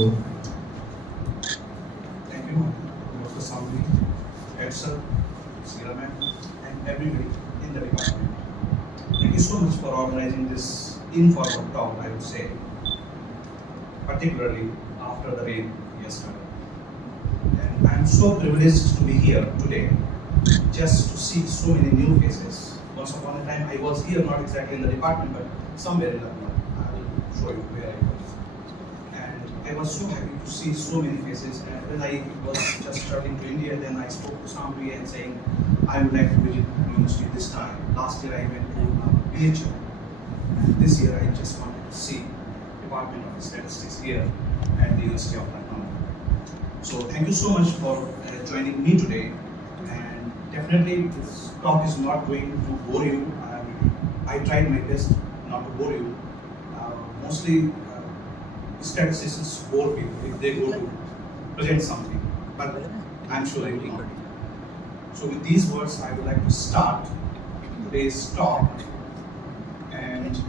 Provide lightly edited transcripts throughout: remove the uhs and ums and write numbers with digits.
Thank you, Dr. Samri, Head Sir, Siraman, and everybody in the department. Thank you so much for organizing this informal talk, I would say, particularly after the rain yesterday. And I'm so privileged to be here today just to see so many new faces. Once upon a time, I was here, not exactly in the department, but somewhere in Lucknow. I will show you where I was. And I was so happy to see so many faces. And when I was just traveling to India, then I spoke to Samri and saying, I would like to visit university this time. Last year I went to PHL. And this year I just wanted to see Department of Statistics here at the University of Lucknow. So thank you so much for joining me today. And definitely this talk is not going to bore you. I tried my best not to bore you. Mostly statisticians bore people if they go to present something, but I'm sure it will not. So with these words, I would like to start today's talk. And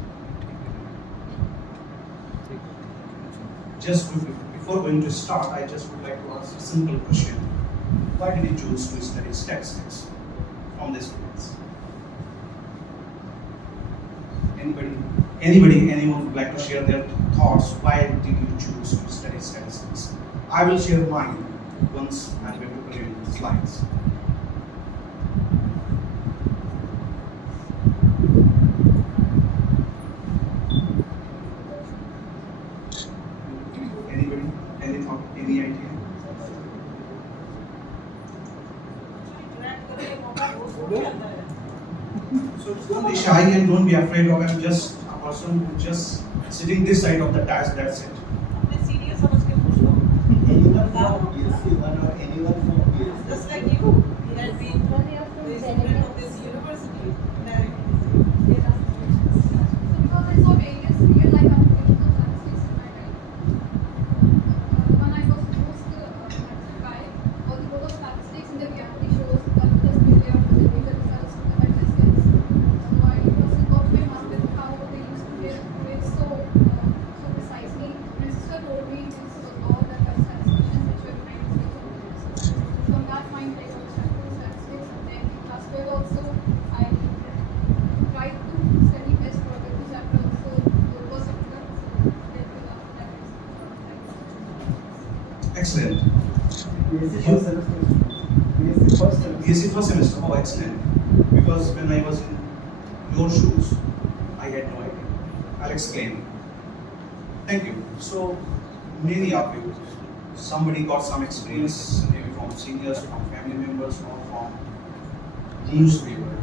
just before going to start, I just would like to ask a simple question. Why did you choose to study statistics from the students? Anyone would like to share their thoughts? Why did you choose to study statistics? I will share mine once I'm going to present the slides. Anybody? Any thought? Any idea? So don't be shy and don't be afraid of. I'm just a person who just sitting this side of the task. That's it. Anyone from BSc1 or anyone from BSc? Just like you, he has been the student of this university. Because I saw various real-life applications of statistics in my life. When I was most by all the world of statistics in the reality shows, the test failure of presenting the results to the test kids. So I first got my mind with how they used to do it so precisely. My sister told me this was all that the statisticians which were United States. From that mind I got started with statistics, and then in class 12 also I tried to study best for the two chapters also was similar. Excellent. BSc first semester. BSc first semester. BSc first semester. Oh, excellent. Because when I was in your shoes, I had no idea. I'll explain. Thank you. So many of you, somebody got some experience, maybe from seniors, from family members, or from newspaper,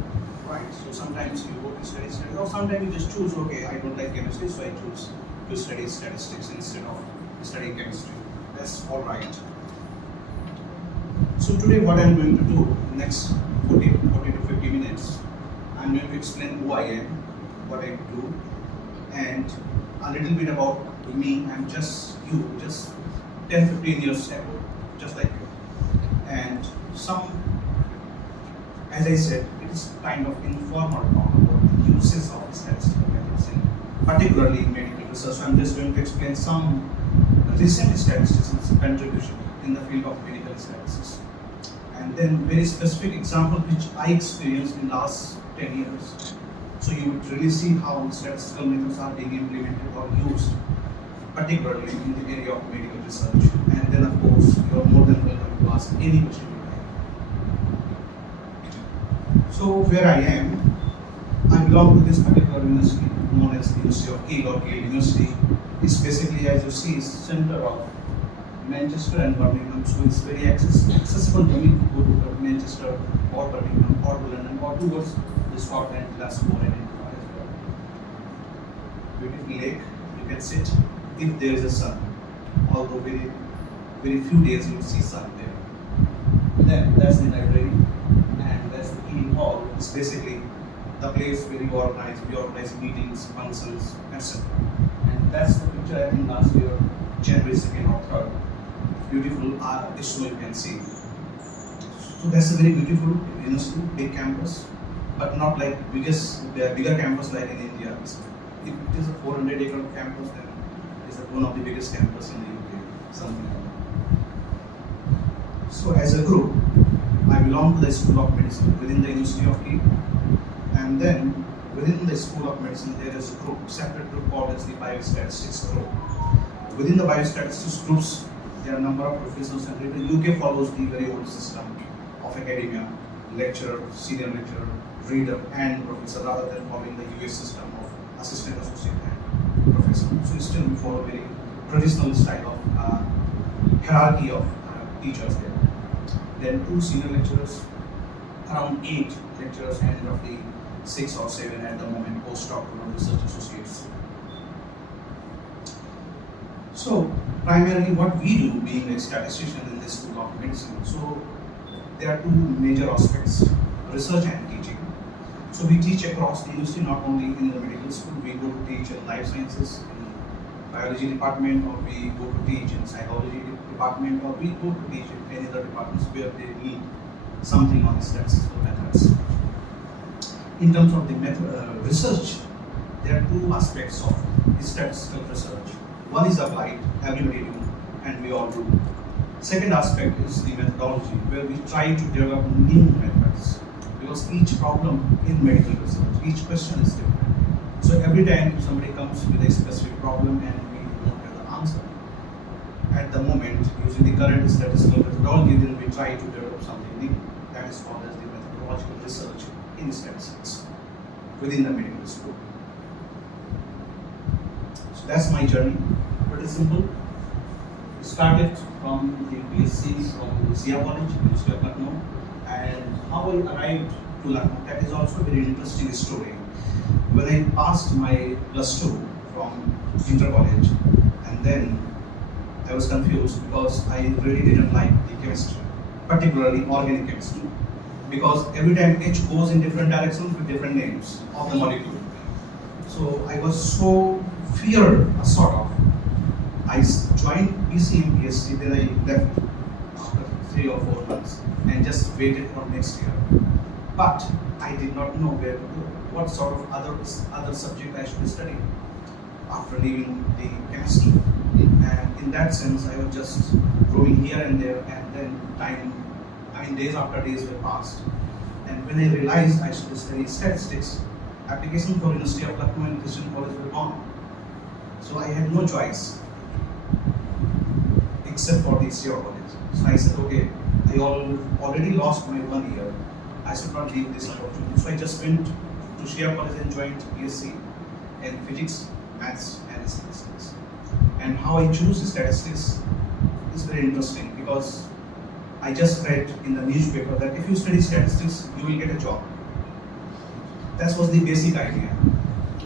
right? So sometimes you go to study, or sometimes you just choose, okay, I don't like chemistry, so I choose to study statistics instead of studying chemistry. That's all right. So today what I'm going to do, next 40 to 50 minutes, I'm going to explain who I am, what I do, and a little bit about me. I'm just 10-15 years ago, just like you. And as I said, it is kind of informal talk about the uses of statistical methods, particularly in medical research. So I'm just going to explain some recent statistics contribution in the field of medical statistics. And then very specific example which I experienced in last 10 years. So you would really see how statistical methods are being implemented or used, particularly in the area of medical research. And then of course, you are more than welcome to ask any question you have. So where I am, I belong to this particular university known as the University of Keele or Keele University. It's basically, as you see, center of Manchester and Birmingham, so it's very accessible to me to go to Manchester or Birmingham or to London or towards the Scotland, Glasgow and Edinburgh as well. Beautiful lake, you can sit if there is a sun, although very few days you will see sun there. Then that's the library and that's the eating hall. It's basically the place where we organize meetings, functions, etc. And that's the picture I think last year, January 2nd or 3rd. Beautiful snow you can see. So that's a very beautiful university, big campus, but not like bigger campus like in India. If it is a 400-acre campus, then it's one of the biggest campus in the UK. something like that. So as a group, I belong to the School of Medicine within the University of Leeds, and then within the School of Medicine there is a group, separate group called as the Biostatistics group. Within the Biostatistics groups, there are a number of professors, and the UK follows the very old system of academia, lecturer, senior lecturer, reader, and professor, rather than following the US system of assistant, associate, and professor. So still we follow very traditional style of hierarchy of teachers there. Then 2 senior lecturers, around 8 lecturers, and roughly 6 or 7 at the moment postdoctoral research associates. So primarily what we do, being a statistician in the School of Medicine, so there are 2 major aspects, research and teaching. So we teach across the university, not only in the medical school, we go to teach in life sciences, in biology department, or we go to teach in psychology department, or we go to teach in any other departments where they need something on statistical methods. In terms of the research, there are 2 aspects of statistical research. One is applied, everybody do, and we all do. Second aspect is the methodology, where we try to develop new methods, because each problem in medical research, each question is different. So every time if somebody comes with a specific problem and we don't have the answer, at the moment, using the current statistical methodology, then we try to develop something new. That is called as the methodological research in statistics within the medical school. So that's my journey. Pretty simple. We started from the BSc from Zia College, University of Lucknow, and how I arrived to Lucknow, that is also a very interesting story. When I passed my +2 from Inter College, and then I was confused because I really didn't like the chemistry, particularly organic chemistry, because every time H goes in different directions with different names of the molecule. So I was so feared, sort of. I joined BC and PhD, then I left after 3 or 4 months and just waited for next year. But I did not know where to go, what sort of other subject I should study after leaving the chemistry. And in that sense, I was just roaming here and there, and then days after days were passed. And when I realized I should study statistics, application for University of Lucknow and Christian College were gone. So I had no choice except for the Zia College. So I said, okay, I already lost my 1 year. I should not leave this opportunity. So I just went to Zia College and joined BSc in physics, maths, and statistics. And how I choose statistics is very interesting, because I just read in the newspaper that if you study statistics, you will get a job. That was the basic idea.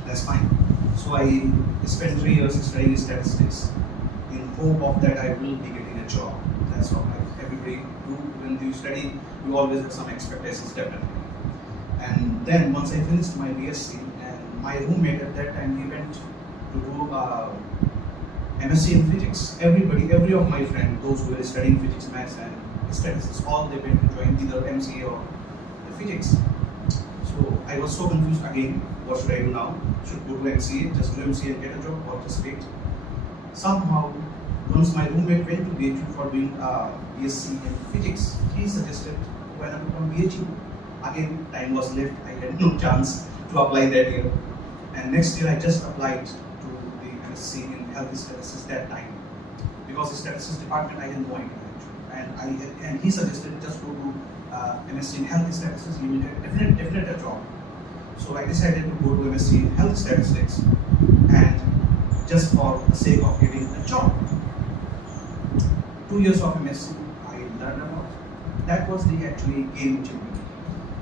That's fine. So I spent 3 years studying statistics in hope of that I will be getting a job. That's what everybody do. When you study, you always have some expectations, definitely. And then once I finished my BSc, and my roommate at that time, he went to do MSc in physics. Every of my friends, those who were studying physics, maths, and statistics, all they went to join either MCA or the physics. So I was so confused again. What should I do now? Should go to MCA, just do MCA and get a job, or just wait? Somehow, once my roommate went to BHU for doing BSc in physics, he suggested why not become BHU. Again, time was left. I had no chance to apply that year. And next year, I just applied to the MSc in health statistics that time, because the statistics department I had no idea. And he suggested just go to MSc in health statistics, you will get definite a job. So I decided to go to MSc in health statistics, and just for the sake of getting a job. 2 years of MSc, I learned a lot. That was the actually game changer.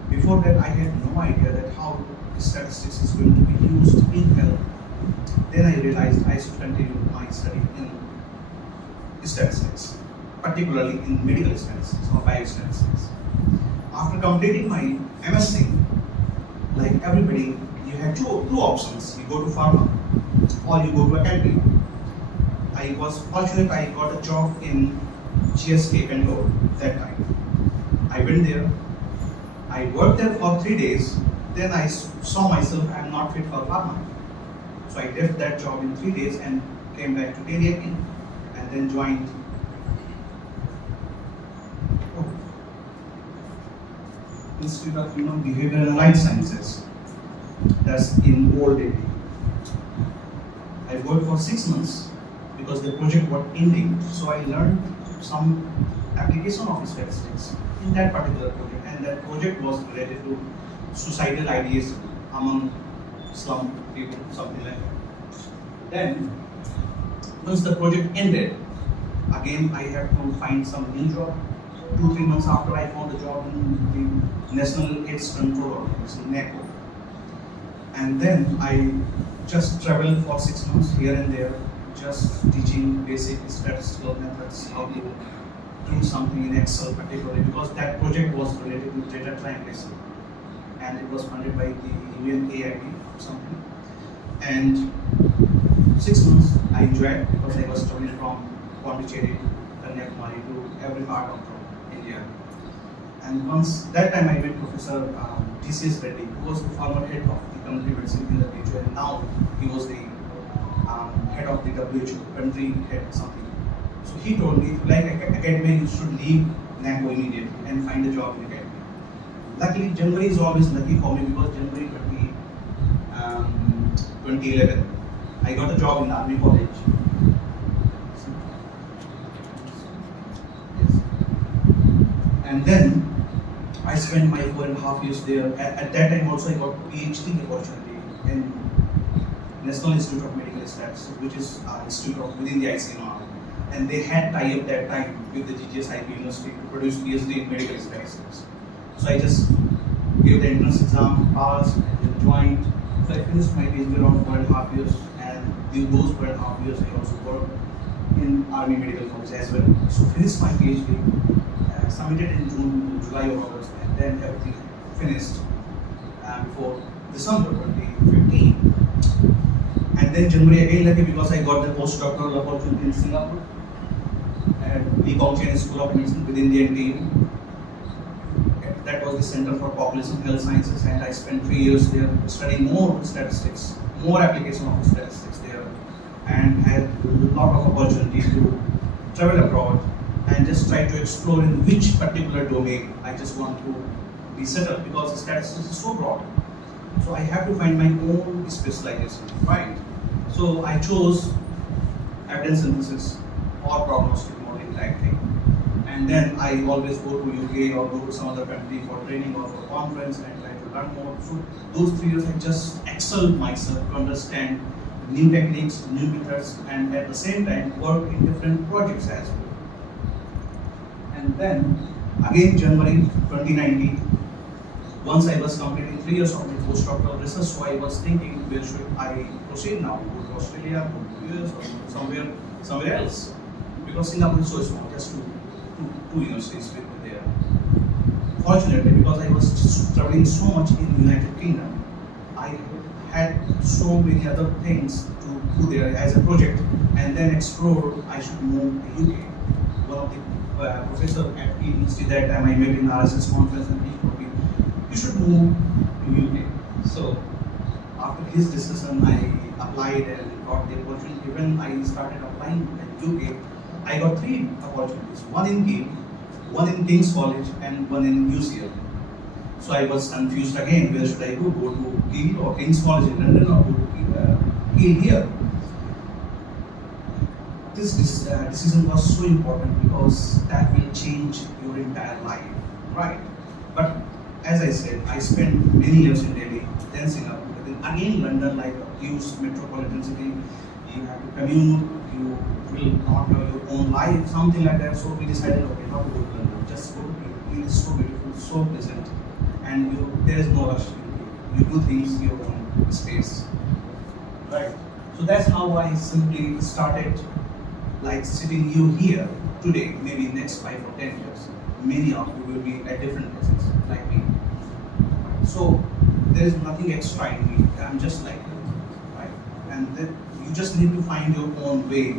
Before that, I had no idea that how statistics is going to be used in health. Then I realized I should continue my study in statistics, particularly in medical statistics or biostatistics. After completing my MSc, like everybody, you have two options. You go to pharma or you go to academia. I was fortunate, I got a job in GSK Bangalore that time. I went there, I worked there for 3 days, then I saw myself I am not fit for pharma. So I left that job in 3 days and came back to Delhi again. And and then joined Institute of Human Behavior and Life Sciences. That's in Old Delhi. I worked for 6 months because the project was ending. So I learned some application of statistics in that particular project, and that project was related to suicidal ideation among slum people, something like that. Then, once the project ended, again I had to find some new job. 2-3 months after, I found a job in the National AIDS Control Organization, NACO. And then I just traveled for 6 months here and there, just teaching basic statistical methods, how to do something in Excel particularly, because that project was related to data triangulation, and it was funded by the UNAID something. And 6 months I enjoyed because I was traveling from Pondicherry, Kanyakumari to every part of India. And once that time I met Professor TCS Reddy, who was the former head of the community medicine in the WHO, and now he was the head of the WHO, country head something. So he told me, if you like academia, you should leave NACO immediately and find a job in academia. Luckily, January is always lucky for me because January 2011, I got a job in Army College. Yes. And then I spent my 4.5 years there. At that time also I got PhD opportunity in National Institute of Medical Statistics, which is institute of within the ICMR. And they had tie-up that time with the GGSIP University to produce PhD in medical statistics. So I just gave the entrance exam, passed, and then joined. So I finished my PhD around 4.5 years, and in those 4.5 years I also worked in Army Medical College as well. So finished my PhD, submitted in July or August, and then everything finished before December 2015. And then January again lucky because I got the postdoctoral opportunity in Singapore at the Kongchen School of Medicine within the NTU. That was the Center for Population Health Sciences, and I spent 3 years there studying more statistics, more application of statistics there, and had a lot of opportunity to travel abroad and just try to explore in which particular domain I just want to be settled, because statistics is so broad. So I have to find my own specialization, right? So I chose evidence synthesis or prognostic modeling type thing. And then I always go to UK or go to some other country for training or for conference and try to learn more. So those 3 years I just excelled myself to understand new techniques, new methods, and at the same time work in different projects as well. And then again January 2019, once I was completing 3 years of my postdoctoral research, so I was thinking, where should I proceed now? Go to Australia, go to US, or somewhere else? Because Singapore is so small, just two universities with there. Fortunately, because I was traveling so much in the United Kingdom, I had so many other things to do there as a project, and then explore I should move to UK. One of the professor at the university that time I met in RSS conference, and he told me, you should move to UK. So after his discussion, I applied and got the opportunity. When I started applying in UK, I got 3 opportunities: one in Kiel, one in King's College, and one in UCL. So I was confused again. Where should I go? Go to Kiel or King's College in London, or go to Kiel here? This decision was so important because that will change your entire life, right? But as I said, I spent many years in Delhi, then Singapore, then again London, like a huge metropolitan city. You have to commute, you will not have your own life, something like that. So we decided, okay, not to go to London, just go to Kiel. It is so beautiful, so pleasant, and there is no rush. You do things in your own space, right? So that's how I simply started, like sitting you here today. Maybe next 5 or 10 years, many of you will be at different places, like me. So there is nothing extra in me. I'm just like you, right? And then you just need to find your own way,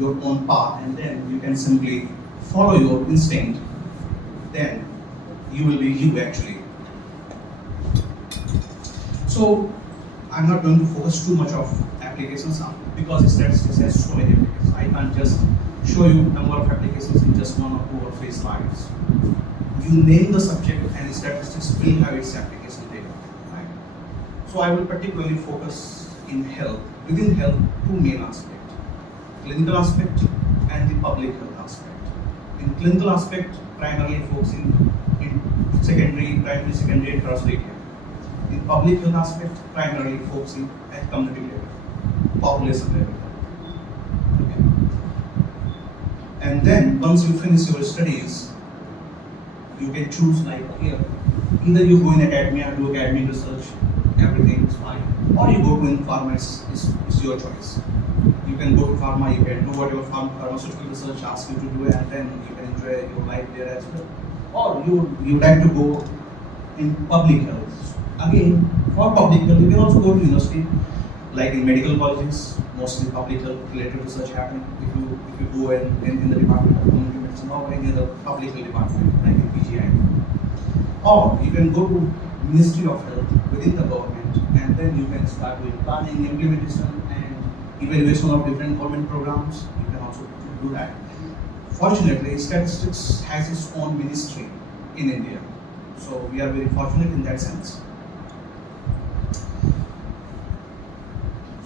your own path, and then you can simply follow your instinct. Then you will be you actually. So I'm not going to focus too much of applications because statistics has so many applications. I can't just show you number of applications in just 1 or 2 or 3 slides. You name the subject and statistics will have its application data. Right? So I will particularly focus in health. Within health, 2 main aspects: clinical aspect and the public health aspect. In clinical aspect, primarily focusing in primary, secondary, and tertiary care. In public health aspect, primarily focusing at community level, population level. Okay. And then once you finish your studies, you can choose, like here, either you go in academia, do academic research, everything is fine, or you go to in pharma, is your choice. You can go to pharma, you can do whatever pharmaceutical research asks you to do, and then you can enjoy your life there as well. Or you like to go in public health. Again, for public health, you can also go to university, like in medical colleges, mostly public health related research happening. If you go in the department of community medicine or any other public health department, like in PGI. Or you can go to Ministry of Health within the government, and then you can start doing planning, implementation, and evaluation of different government programs. You can also do that. Fortunately, statistics has its own ministry in India, so we are very fortunate in that sense.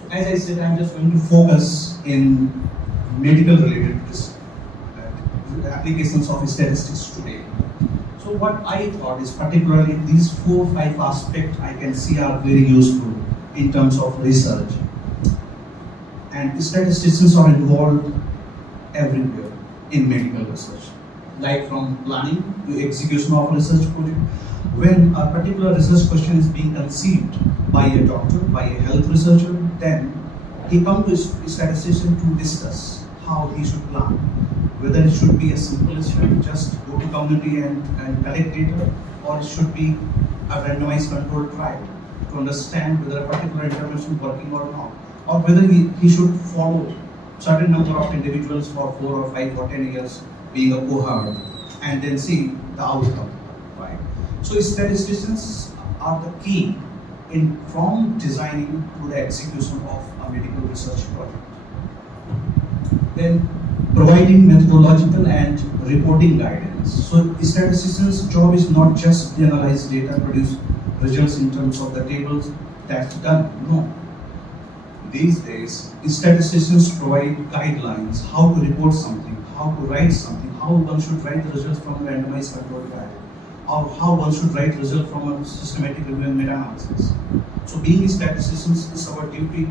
So as I said, I'm just going to focus in medical related applications of statistics today. So what I thought is particularly these 4 or 5 aspects I can see are very useful in terms of research. And statisticians are involved everywhere in medical research, like from planning to execution of a research project. When a particular research question is being conceived by a doctor, by a health researcher, then he comes to a statistician to discuss how he should plan. Whether it should be a simple study, just go to community and collect data, or it should be a randomized controlled trial to understand whether a particular intervention is working or not, or whether he should follow certain number of individuals for 4 or 5 or 10 years being a cohort and then see the outcome. Right? So statisticians are the key from designing to the execution of a medical research project. Then providing methodological and reporting guidance. So statisticians' job is not just to analyze data, produce results in terms of the tables, that's done. No. These days, statisticians provide guidelines how to report something, how to write something, how one should write the results from a randomized controlled trial, or how one should write results from a systematic review and meta-analysis. So being statisticians is our duty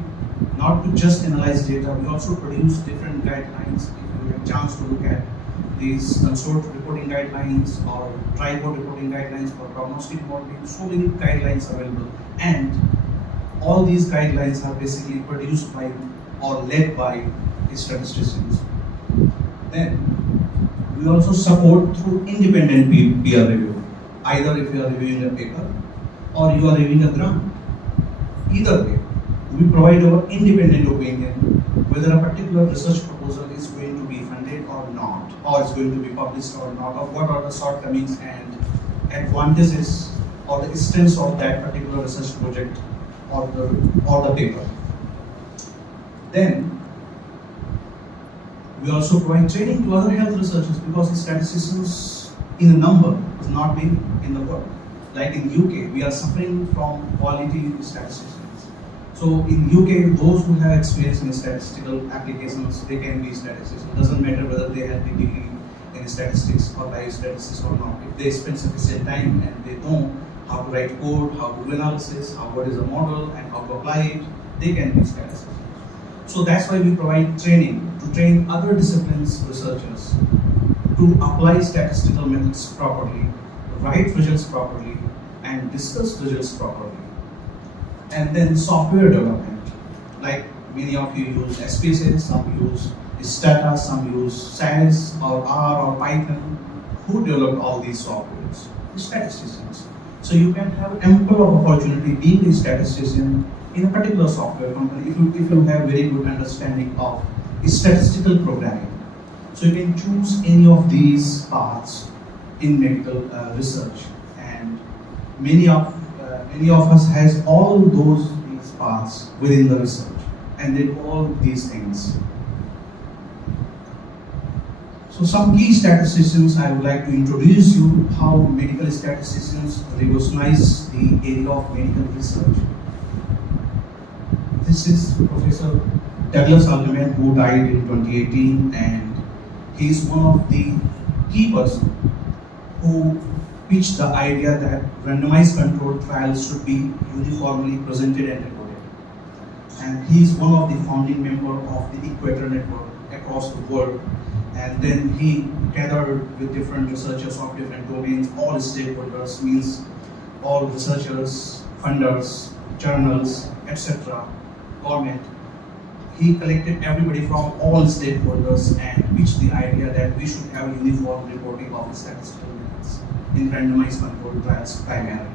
not to just analyze data, we also produce different guidelines. If you have a chance to look at these consort reporting guidelines or tripod reporting guidelines for prognostic modeling, so many guidelines available. And all these guidelines are basically produced by or led by statisticians. Then we also support through independent peer review, either if you are reviewing a paper or you are reviewing a grant. Either way, we provide our independent opinion whether a particular research proposal is going to be funded or not, or is going to be published or not, or what are the shortcomings and advantages or the extents of that particular research project or the paper. Then we also provide training to other health researchers because statisticians in a number is not being in the world. Like in UK, we are suffering from quality statisticians. So in UK, those who have experience in statistical applications, they can be statisticians. It doesn't matter whether they have the degree in statistics or biostatistics or not. If they spend sufficient time and they know how to write code, how to do analysis, what is a model, and how to apply it, they can be statisticians. So that's why we provide training to train other disciplines researchers to apply statistical methods properly, write results properly, and discuss results properly. And then software development, like many of you use SPSS, some use Stata, some use SAS or R or Python. Who developed all these softwares? The statisticians. So you can have ample of opportunity being a statistician in a particular software company if you have very good understanding of statistical programming. So you can choose any of these paths in medical research, and many of us has all these paths within the research, and did all these things. So some key statisticians, I would like to introduce you how medical statisticians revolutionize the area of medical research. This is Professor Douglas Alderman, who died in 2018, and he is one of the key persons who pitched the idea that randomized controlled trials should be uniformly presented and reported. And he is one of the founding members of the Equator Network across the world. And then he gathered with different researchers of different domains, all stakeholders, means all researchers, funders, journals, etc., government. He collected everybody from all stakeholders and pitched the idea that we should have uniform reporting of statistical methods in randomized controlled trials primarily.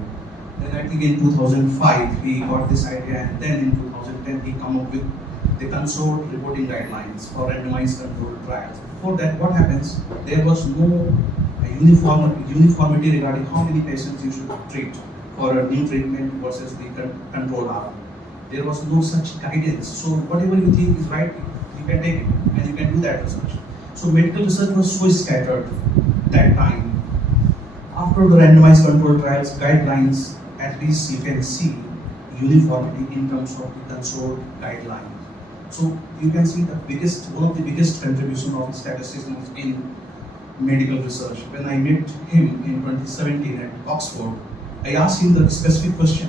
Then I think in 2005 he got this idea, and then in 2010 he came up with the consort reporting guidelines for randomized controlled trials. Before that, what happens? There was no uniformity regarding how many patients you should treat for a new treatment versus the control arm. There was no such guidance. So whatever you think is right, you can take it and you can do that research. So medical research was so scattered that time. After the randomized controlled trials guidelines, at least you can see uniformity in terms of the consort guidelines. So you can see one of the biggest contribution of statisticians in medical research. When I met him in 2017 at Oxford, I asked him the specific question: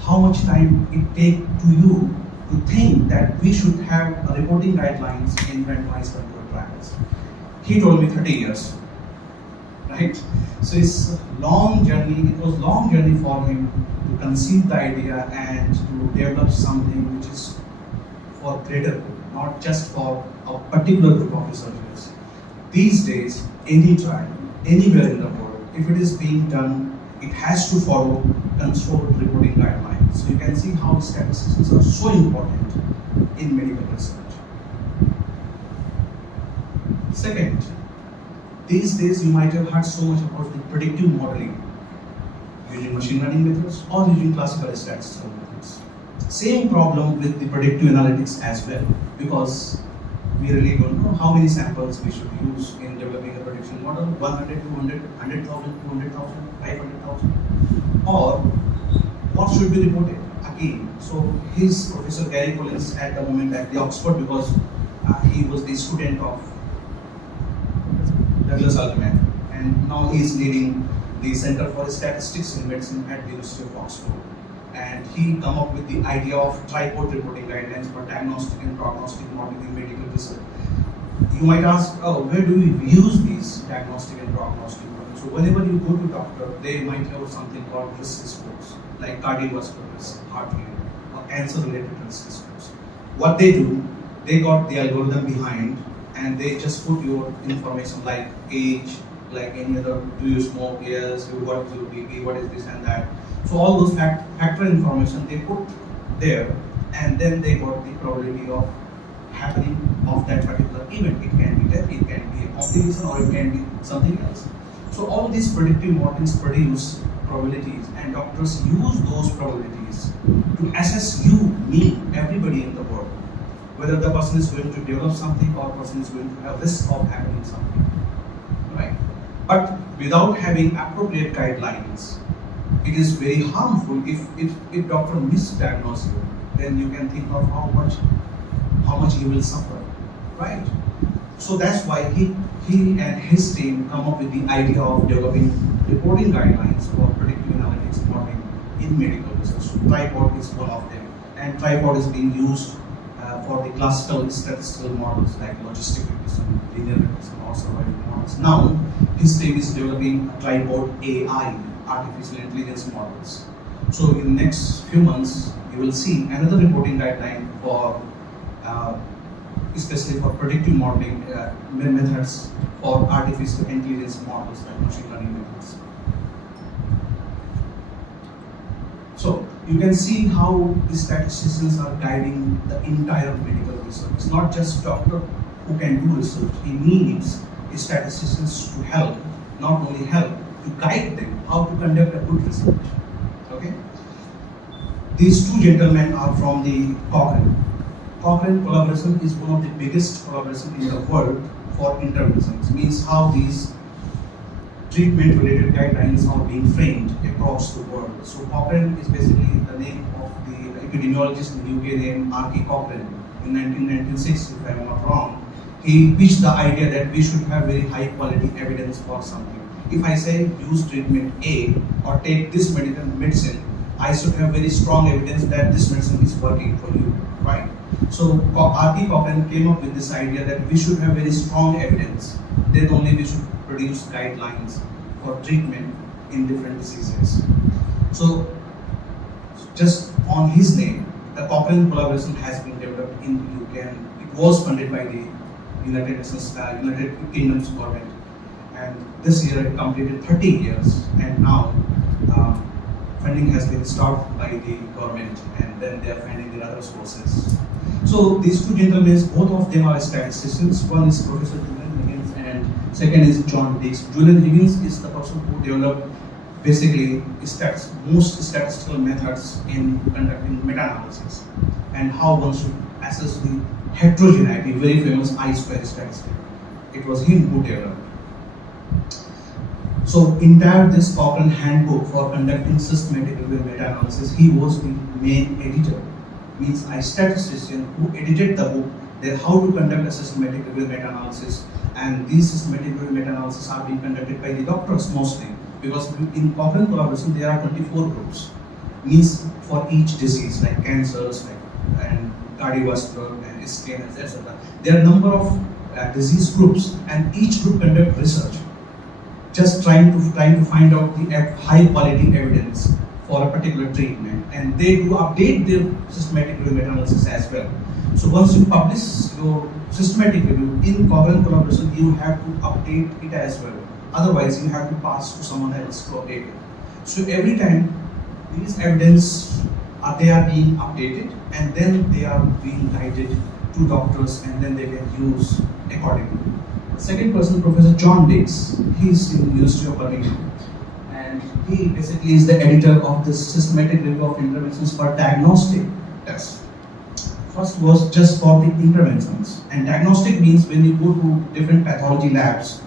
how much time it take to you to think that we should have a reporting guidelines in randomized controlled trials? He told me 30 years. Right? So it's a long journey. It was a long journey for him to conceive the idea and to develop something which is for greater good, not just for a particular group of researchers. These days, any trial, anywhere in the world, if it is being done, it has to follow consort reporting guidelines. So you can see how statisticians are so important in medical research. Second, these days you might have heard so much about the predictive modeling using machine learning methods or using classical statistical methods. Same problem with the predictive analytics as well, because we really don't know how many samples we should use in developing a prediction model: 100, 200, 100,000, 200,000, 500,000, or what should be reported again. So his Professor Gary Collins at the moment at the Oxford, because he was the student of Douglas Alderman, and now he is leading the Center for Statistics in Medicine at the University of Oxford. And he come up with the idea of tripod reporting guidelines for diagnostic and prognostic modeling in medical research. You might ask, oh, where do we use these diagnostic and prognostic models? So whenever you go to doctor, they might have something called risk scores, like cardiovascular risk, heart related, or cancer related risk scores. What they do, they got the algorithm behind, and they just put your information like age, like any other, do you smoke, yes, what is your BP, what is this and that. So all those factor information they put there, and then they got the probability of happening of that particular event. It can be death, it can be a complication, or it can be something else. So all these predictive models produce probabilities, and doctors use those probabilities to assess you, me, everybody in the world, whether the person is going to develop something or person is going to have risk of happening something, right? But without having appropriate guidelines, it is very harmful. If doctor misdiagnose you, then you can think of how much he will suffer, right? So that's why he and his team come up with the idea of developing reporting guidelines for predictive analytics modeling in medical research. So tripod is one of them, and tripod is being used for the classical statistical models like logistic regression, linear regression, or survival models. Now his team is developing a tripod AI, artificial intelligence models. So in the next few months, you will see another reporting guideline for, especially for predictive modeling methods for artificial intelligence models like machine learning methods. So you can see how the statisticians are guiding the entire medical research. It's not just doctor who can do research. He needs statisticians to help, not only help, to guide them how to conduct a good research. Okay? These two gentlemen are from the Cochrane. Cochrane collaboration is one of the biggest collaboration in the world for interventions. Means how these treatment-related guidelines are being framed across the world. So Cochrane is basically the name of the epidemiologist in the UK named R.K. Cochrane. In 1996, if I am not wrong, he pitched the idea that we should have very high quality evidence for something. If I say use treatment A or take this medicine, I should have very strong evidence that this medicine is working for you, right? So R.K. Cochrane came up with this idea that we should have very strong evidence. Then only we should produce guidelines for treatment in different diseases. So just on his name, the Cochrane collaboration has been developed in the UK and it was funded by the United Kingdom's government. And this year it completed 30 years, and now funding has been stopped by the government, and then they are finding the other sources. So these two gentlemen, both of them are statisticians. One is Professor Julian Higgins, and second is John Dix. Julian Higgins is the person who developed basically most statistical methods in conducting meta-analysis and how one should assess the heterogeneity, very famous I-square statistic. It was him who developed. So entire this Cochrane handbook for conducting systematic review meta-analysis, he was the main editor. Means a statistician who edited the book, that how to conduct a systematic review meta-analysis, and these systematic review meta-analysis are being conducted by the doctors mostly, because in Cochrane collaboration there are 24 groups. Means for each disease like cancers, and cardiovascular and skin, etc. There are a number of disease groups, and each group conduct research, just trying to find out the high quality evidence for a particular treatment, and they do update their systematic review meta-analysis as well. So once you publish your systematic review in Cochrane collaboration, you have to update it as well. Otherwise, you have to pass to someone else to update it. So every time these evidence they are being updated, and then they are being guided to doctors, and then they can use accordingly. The second person, Professor John Dix, he is in the University of Birmingham, and he basically is the editor of the systematic review of interventions for diagnostic tests. First was just for the interventions, and diagnostic means when you go to different pathology labs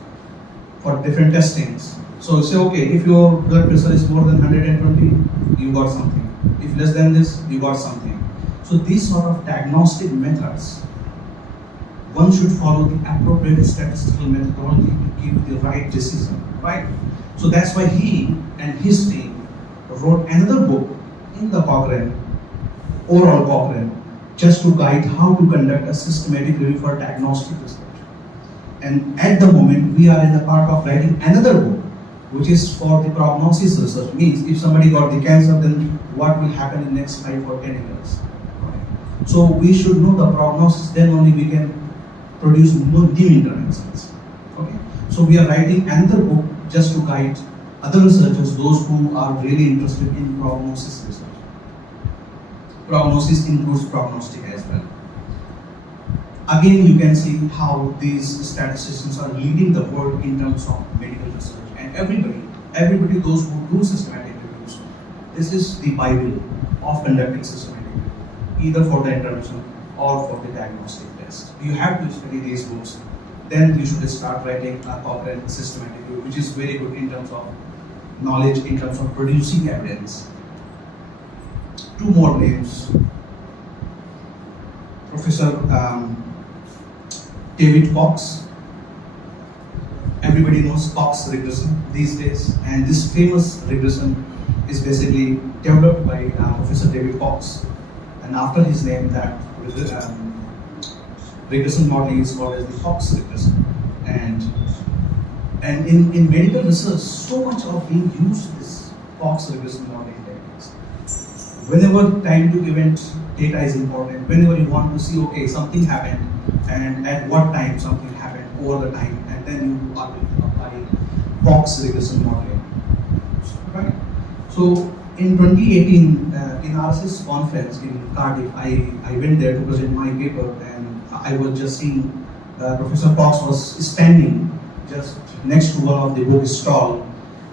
for different testings. So say, okay, if your blood pressure is more than 120, you got something. If less than this, you got something. So these sort of diagnostic methods, one should follow the appropriate statistical methodology to give the right decision, right? So that's why he and his team wrote another book in the Cochrane, overall Cochrane, just to guide how to conduct a systematic review for diagnostic research. And at the moment, we are in the part of writing another book, which is for the prognosis research. Means if somebody got the cancer, then what will happen in the next 5 or 10 years? Right? So we should know the prognosis, then only we can produce more new interventions. Okay? So we are writing another book just to guide other researchers, those who are really interested in prognosis research. Prognosis includes prognostic as well. Again, you can see how these statisticians are leading the world in terms of medical research. And everybody those who do systematic reviews, this is the Bible of conducting systematic review, either for the intervention or for the diagnostic test. You have to study these books. Then you should start writing a Cochrane systematic review, which is very good in terms of knowledge, in terms of producing evidence. Two more names. Professor David Cox. Everybody knows Cox regression these days, and this famous regression is basically developed by Professor David Cox, and after his name, that regression modeling is called as the Cox regression. And in medical research, so much of being used this Cox regression modeling techniques. Whenever time to event data is important, whenever you want to see, okay, something happened, and at what time something happened over the time, and then you are going to apply Cox regression modeling. Right? So in 2018, in RSS conference in Cardiff, I went there to present my paper, and I was just seeing Professor Cox was standing just next to one of the book stall,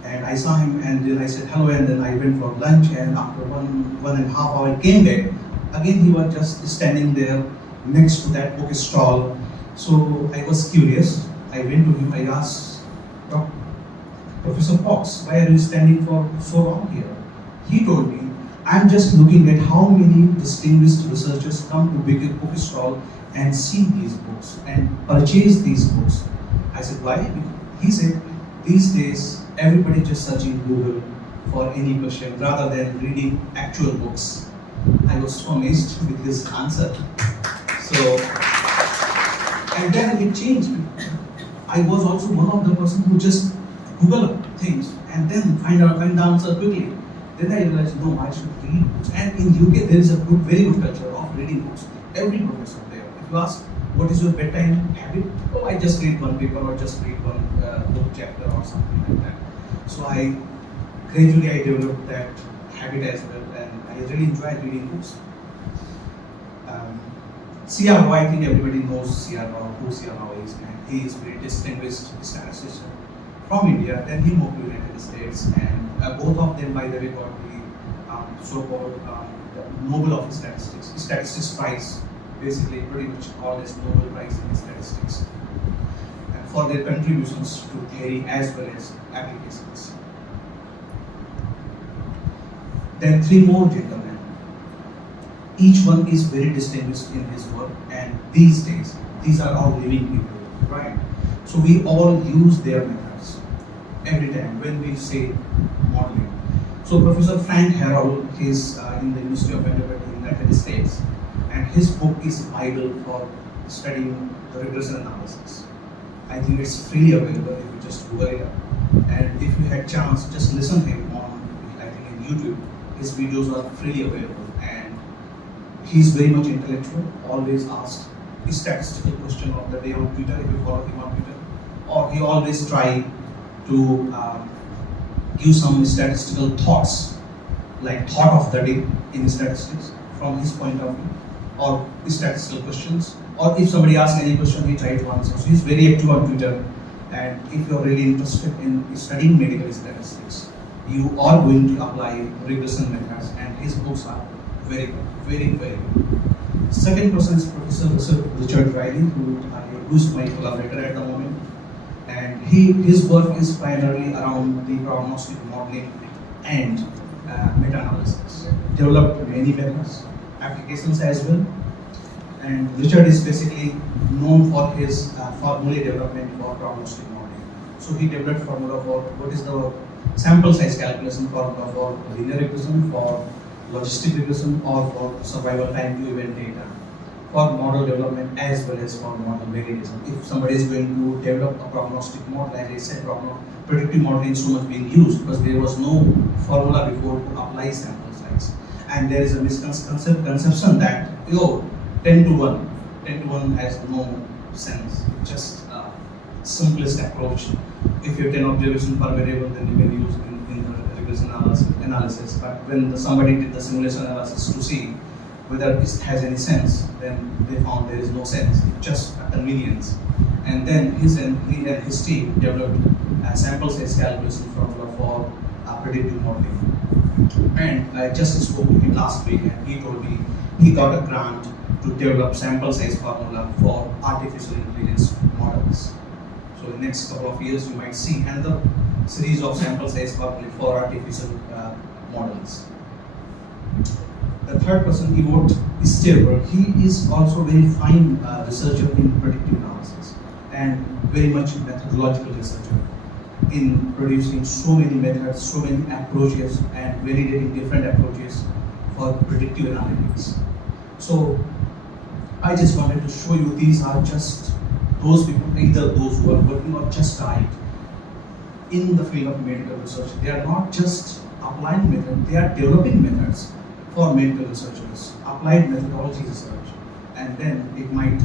and I saw him, and then I said hello, and then I went for lunch, and after one and a half hour I came back. Again, he was just standing there next to that book stall. So I was curious. I went to him. I asked, Professor Fox, why are you standing for so long here? He told me, I'm just looking at how many distinguished researchers come to big book stall and see these books and purchase these books. I said, why? He said, these days everybody just searching Google for any question rather than reading actual books. I was so amazed with his answer. So, and then it changed. I was also one of the person who just Google things and then find the answer quickly. Then I realized, no, I should read books. And in UK, there is a very good culture of reading books. Every book is out there. If you ask, what is your bedtime habit? Oh, I just read one paper or just read one book chapter or something like that. So I gradually developed that habit as well, and I really enjoy reading books. C.R. Rao, I think everybody knows C.R. Rao, who C.R. Rao is, and he is very distinguished statistician from India. Then he moved to the United States, and both of them, by the way, got the so-called the Nobel of Statistics Prize, basically pretty much called as Nobel Prize in Statistics, for their contributions to theory as well as applications. Then three more gentlemen. Each one is very distinguished in his work, and these days, these are all living people, right? So we all use their methods every time when we say modeling. So Professor Frank Harold is in the University of Vanderbilt in the United States, and his book is Bible for studying the regression analysis. I think it's freely available if you just Google it up. And if you had chance, just listen to him on, I think in YouTube. His videos are freely available, and he's very much intellectual, always asks a statistical question of the day on Twitter, if you follow him on Twitter. Or he always try to give some statistical thoughts, like thought of the day in statistics from his point of view, or statistical questions. Or if somebody asks any question, he tries to answer. So he's very active on Twitter. And if you're really interested in studying medical statistics, you are going to apply regression methods, and his books are very good, very good. Second person is Professor Richard Riley, who is my collaborator at the moment. And his work is primarily around the prognostic modeling and meta-analysis. Developed many methods, applications as well. And Richard is basically known for his formula development for prognostic modeling. So he developed formula for what is the sample size calculation formula for linear regression, for logistic regression, or for survival time to event data, for model development as well as for model validation. If somebody is going to develop a prognostic model, as I said, predictive modeling is so much being used because there was no formula before to apply sample size. And there is a misconception that 10 to 1 has no sense. It's just a simplest approach. If you have 10 observations per variable, then you can use in the regression analysis. But when somebody did the simulation analysis to see whether it has any sense, then they found there is no sense. It's just a convenience. And then he and his team developed a sample size calculation formula for predictive modeling. And I just spoke to him last week, and he told me he got a grant to develop sample size formula for artificial intelligence models. So in the next couple of years, you might see another series of sample size formula for artificial models. The third person, Evert Stierberg, he is also very fine researcher in predictive analysis and very much methodological researcher in producing so many methods, so many approaches, and validating different approaches for predictive analytics. So I just wanted to show you these are just those people, either those who are working or just started in the field of medical research. They are not just applying methods, they are developing methods for medical researchers, applied methodology research. And then it might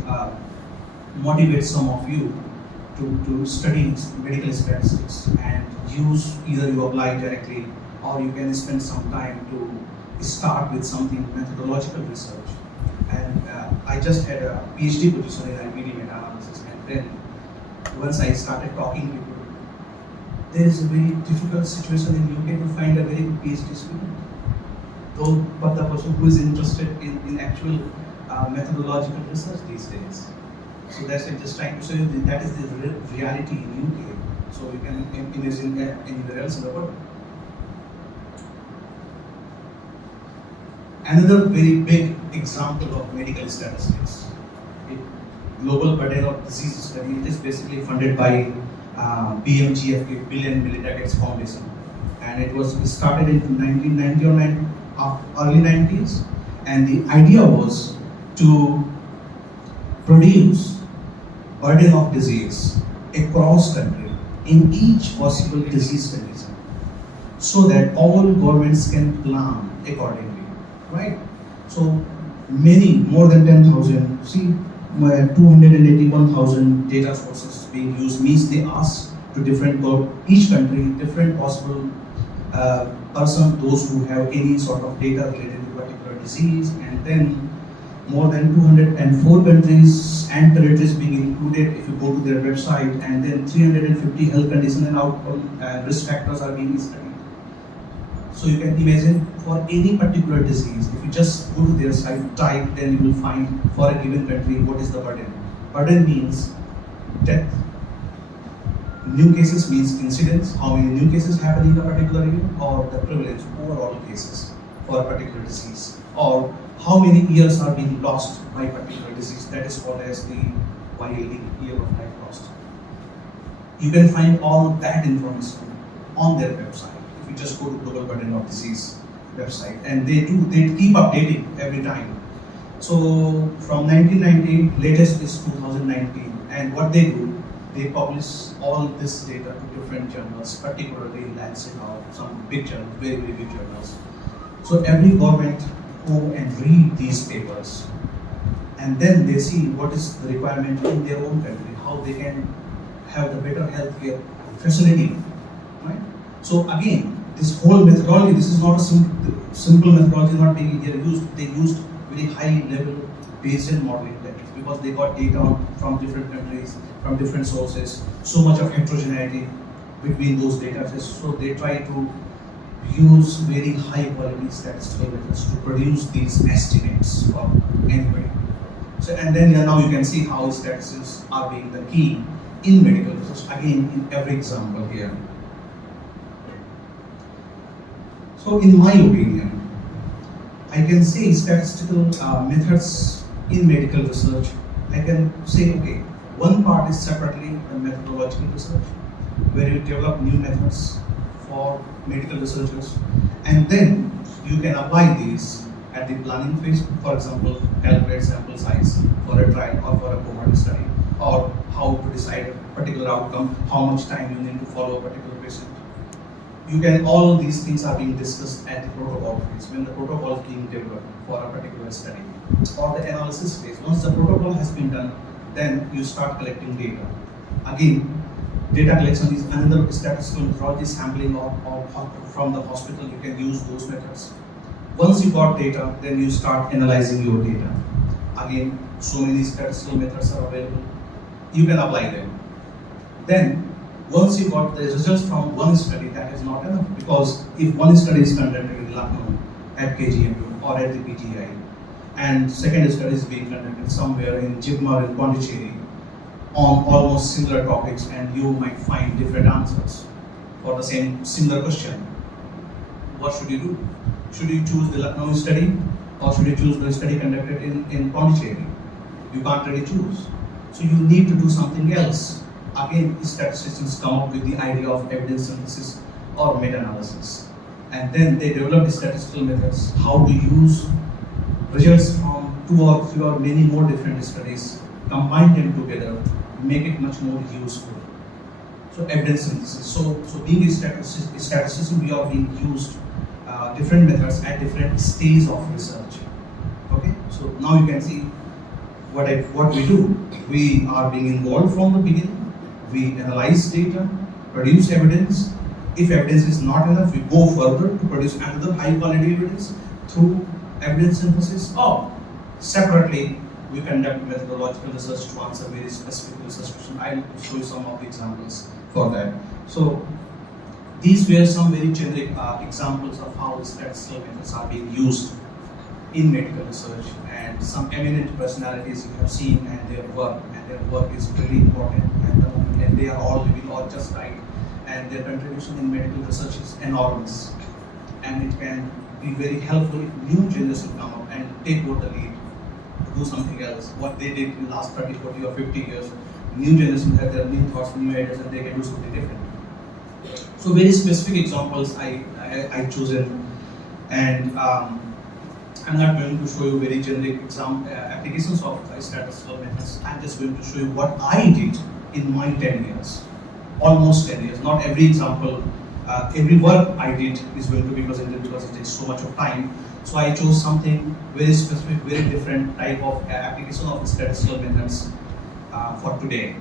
motivate some of you to study medical statistics and use, either you apply directly or you can spend some time to start with something methodological research. And I just had a PhD position in IPD meta-analysis, and then once I started talking to people, there is a very difficult situation in UK to find a very good PhD student. Though, but the person who is interested in actual methodological research these days. So that's it, just trying to show you that is the reality in UK. So we can imagine anywhere else in the world. Another very big example of medical statistics, a global burden of disease study. It is basically funded by BMGF, Bill and Melinda Gates Foundation, and it was started in 1990 or early 90s, and the idea was to produce burden of disease across country in each possible disease condition, so that all governments can plan accordingly. Right? So many, more than 10,000, see, 281,000 data sources being used means they ask to each country, different possible person, those who have any sort of data related to particular disease, and then more than 204 countries and territories being included if you go to their website, and then 350 health conditions and outcome risk factors are being studied. So you can imagine for any particular disease, if you just go to their site, type, then you will find for a given country what is the burden. Burden means death. New cases means incidence, how many new cases happen in a particular year, or the prevalence, overall cases for a particular disease, or how many years are being lost by a particular disease. That is called as the YLD, year of life lost. You can find all that information on their website. You just go to Global Burden of Disease website, and they keep updating every time. So from 1990, latest is 2019, and what they do, they publish all this data to different journals, particularly Lancet or some big journals, very big journals. So every government go and read these papers, and then they see what is the requirement in their own country, how they can have the better healthcare facility, right? So again, this whole methodology, this is not a simple methodology not being here used. They used very high level Bayesian modeling techniques because they got data from different countries, from different sources, so much of heterogeneity between those data sets. So they try to use very high quality statistical methods to produce these estimates for anybody. So, and then now you can see how statistics are being the key in medical research, again in every example here. So in my opinion, I can say statistical methods in medical research, I can say, okay, one part is separately the methodological research, where you develop new methods for medical researchers, and then you can apply these at the planning phase. For example, calculate sample size for a trial or for a cohort study, or how to decide a particular outcome, how much time you need to follow a particular patient. You can, all these things are being discussed at the protocol phase, when the protocol is being developed for a particular study, or the analysis phase. Once the protocol has been done, then you start collecting data. Again, data collection is another statistical methodology, sampling from the hospital. You can use those methods. Once you got data, then you start analyzing your data. Again, so many statistical methods are available. You can apply them. Then, once you got the results from one study, that is not enough, because if one study is conducted in Lucknow at KGMU or at the PGI, and second study is being conducted somewhere in Jibma or in Pondicherry on almost similar topics, and you might find different answers for the same similar question, what should you do? Should you choose the Lucknow study, or should you choose the study conducted in Pondicherry? You can't really choose. So you need to do something else. Again, statisticians come up with the idea of evidence synthesis or meta-analysis. And then they develop the statistical methods, how to use results from 2 or 3 or many more different studies, combine them together, make it much more useful. So evidence synthesis. So being a statistician, we are being used different methods at different stages of research. Okay, so now you can see what we do. We are being involved from the beginning. We analyze data, produce evidence. If evidence is not enough, we go further to produce another high quality evidence through evidence synthesis, or separately we conduct methodological research to answer very specific research questions. I'll show you some of the examples for that. So these were some very generic examples of how statistical methods are being used in medical research, and some eminent personalities you have seen and their work is really important at the moment, and they are all living or just died, and their contribution in medical research is enormous, and it can be very helpful if new generation come up and take over the lead to do something else. What they did in the last 30, 40 or 50 years, new generation have their new thoughts, new ideas, and they can do something different. So very specific examples I chosen, and I'm not going to show you very generic applications of statistical methods. I'm just going to show you what I did in my 10 years, almost 10 years. Not every example, every work I did is going to be presented because it takes so much of time. So I chose something very specific, very different type of application of statistical methods for today.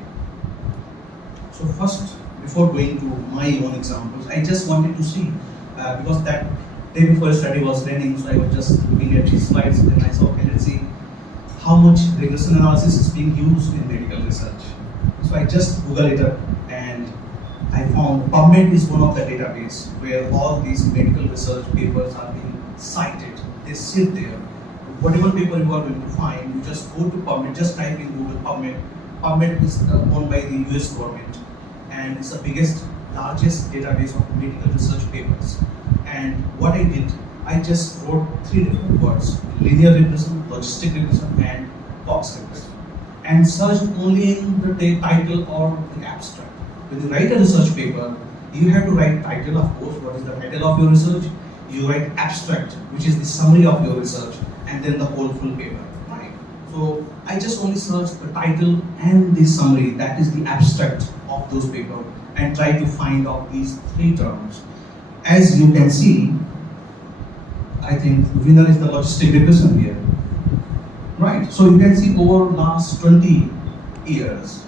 So first, before going to my own examples, I just wanted to see, because that day before study was running, so I was just looking at these slides and I saw, okay, let's see how much regression analysis is being used in medical research. So I just Googled it up and I found PubMed is one of the database where all these medical research papers are being cited. They sit there. Whatever paper you are going to find, you just go to PubMed, just type in Google PubMed. PubMed is owned by the US government, and it's the biggest, largest database of medical research papers. And what I did, I just wrote 3 different words: linear regression, logistic regression, and Cox regression, and searched only in the title or the abstract. When you write a research paper, you have to write title, of course, what is the title of your research. You write abstract, which is the summary of your research, and then the whole full paper. Right? So I just only searched the title and the summary, that is the abstract of those papers, and try to find out these 3 terms. As you can see, I think winner is the logistic regression here. Right, so you can see over last 20 years,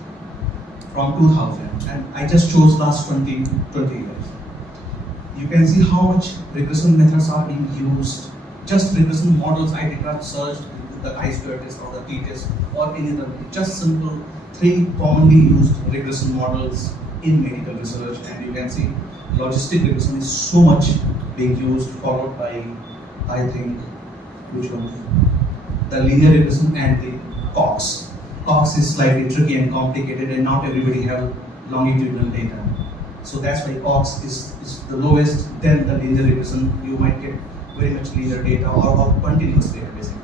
from 2000, and I just chose last 20 years. You can see how much regression methods are being used. Just regression models, I did not search the chi-square test or the t-test or any other, just simple 3 commonly used regression models in medical research, and you can see logistic regression is so much being used, followed by, I think, which one? The linear regression and the Cox. Cox is slightly tricky and complicated, and not everybody have longitudinal data. So that's why Cox is the lowest. Then the linear regression, you might get very much linear data or continuous data basically.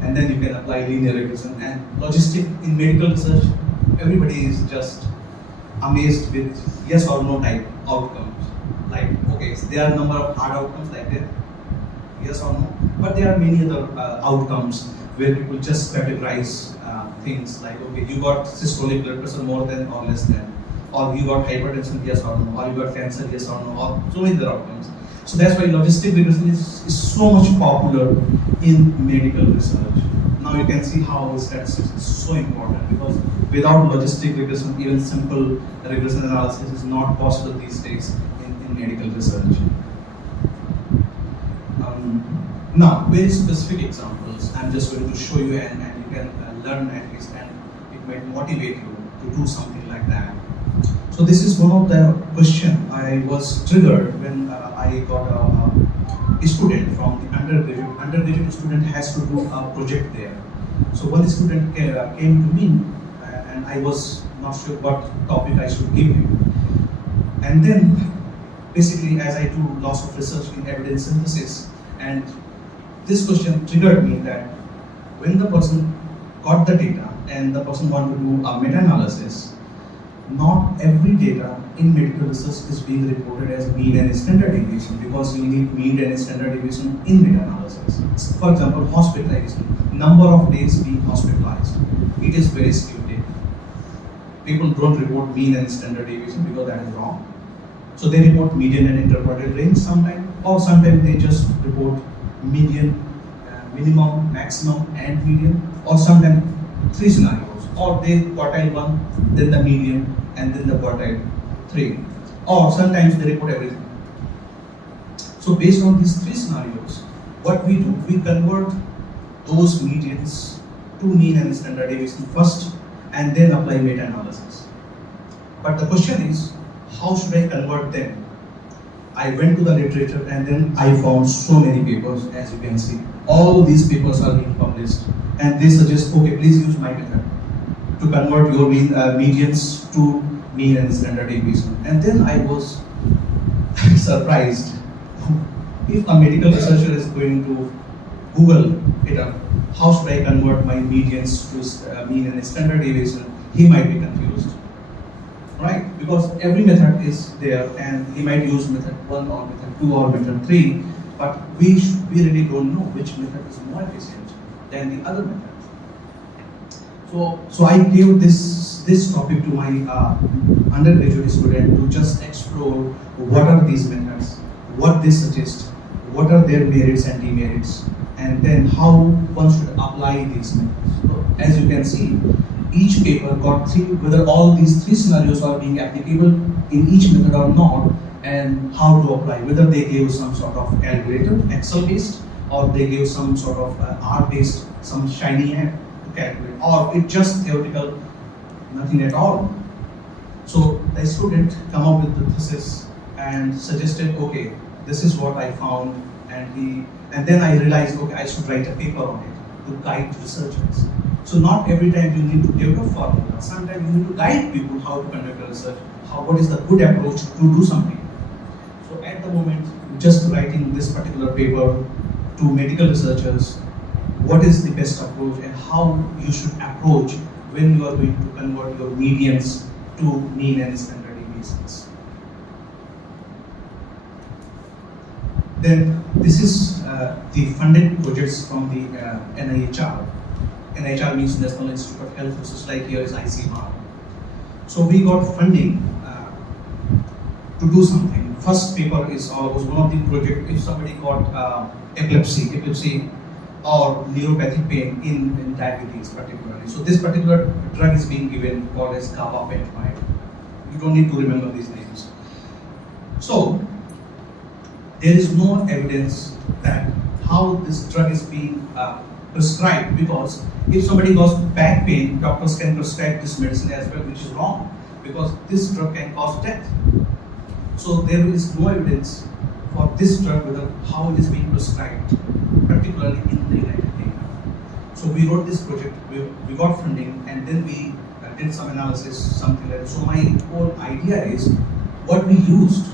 And then you can apply linear regression. And logistic in medical research, everybody is just amazed with yes or no type outcomes. Like, okay, so there are a number of hard outcomes like that, yes or no, but there are many other outcomes where people just categorize things like, okay, you got systolic blood pressure more than or less than, or you got hypertension, yes or no, or you got cancer, yes or no, or so many other outcomes. So that's why logistic regression is so much popular in medical research. Now you can see how statistics is so important, because without logistic regression, even simple regression analysis is not possible these days in medical research. Now, very specific examples I'm just going to show you, and you can learn at least, and it might motivate you to do something like that. So this is one of the question I was triggered when I got a student from the undergraduate. Undergraduate student has to do a project there. So one student came to me, and I was not sure what topic I should give him. And then, basically, as I do lots of research in evidence synthesis, and this question triggered me that when the person got the data and the person wanted to do a meta-analysis, not every data in medical research is being reported as mean and standard deviation, because you need mean and standard deviation in meta-analysis. For example, hospitalization, number of days being hospitalized, it is very skewed data. People don't report mean and standard deviation because that is wrong. So they report median and interquartile range sometimes, or sometimes they just report median, minimum, maximum, and median, or sometimes 3 scenarios, or they quartile 1, then the median, and then the quartile 3, or sometimes they report everything. So based on these 3 scenarios, what we do, we convert those medians to mean and standard deviation first, and then apply meta-analysis. But the question is, how should I convert them? I went to the literature and then I found so many papers, as you can see. All these papers are being published and they suggest, okay, please use my method to convert your medians to mean and standard deviation. And then I was surprised. If a medical researcher is going to Google it up, how should I convert my medians to mean and standard deviation? He might be confused, right? Because every method is there, and he might use method 1 or method 2 or method 3, but we really don't know which method is more efficient than the other method. So I gave this topic to my undergraduate student to just explore what are these methods, what they suggest, what are their merits and demerits, and then how one should apply these methods. So as you can see, each paper got whether all these 3 scenarios are being applicable in each method or not, and how to apply, whether they gave some sort of calculator, Excel based, or they gave some sort of R based, some shiny app to calculate, or it just theoretical, nothing at all. So the student come up with the thesis and suggested, okay, this is what I found, and then I realized, okay, I should write a paper on it to guide researchers. So not every time you need to develop formula. Sometimes you need to guide people how to conduct a research, what is the good approach to do something. So at the moment, just writing this particular paper to medical researchers, what is the best approach and how you should approach when you are going to convert your medians to mean and standard deviations. Then this is the funded projects from the NIHR. NIHR means National Institute of Health Research, like here is ICMR. So we got funding to do something. First paper was one of the project, if somebody got epilepsy or neuropathic pain in diabetes particularly. So this particular drug is being given called as gabapentin. You don't need to remember these names. So there is no evidence that how this drug is being prescribed, because if somebody got back pain, doctors can prescribe this medicine as well, which is wrong, because this drug can cause death. So there is no evidence for this drug, whether how it is being prescribed, particularly in the United Kingdom. So we wrote this project, we got funding, and then we did some analysis, something like that. So my whole idea is what we used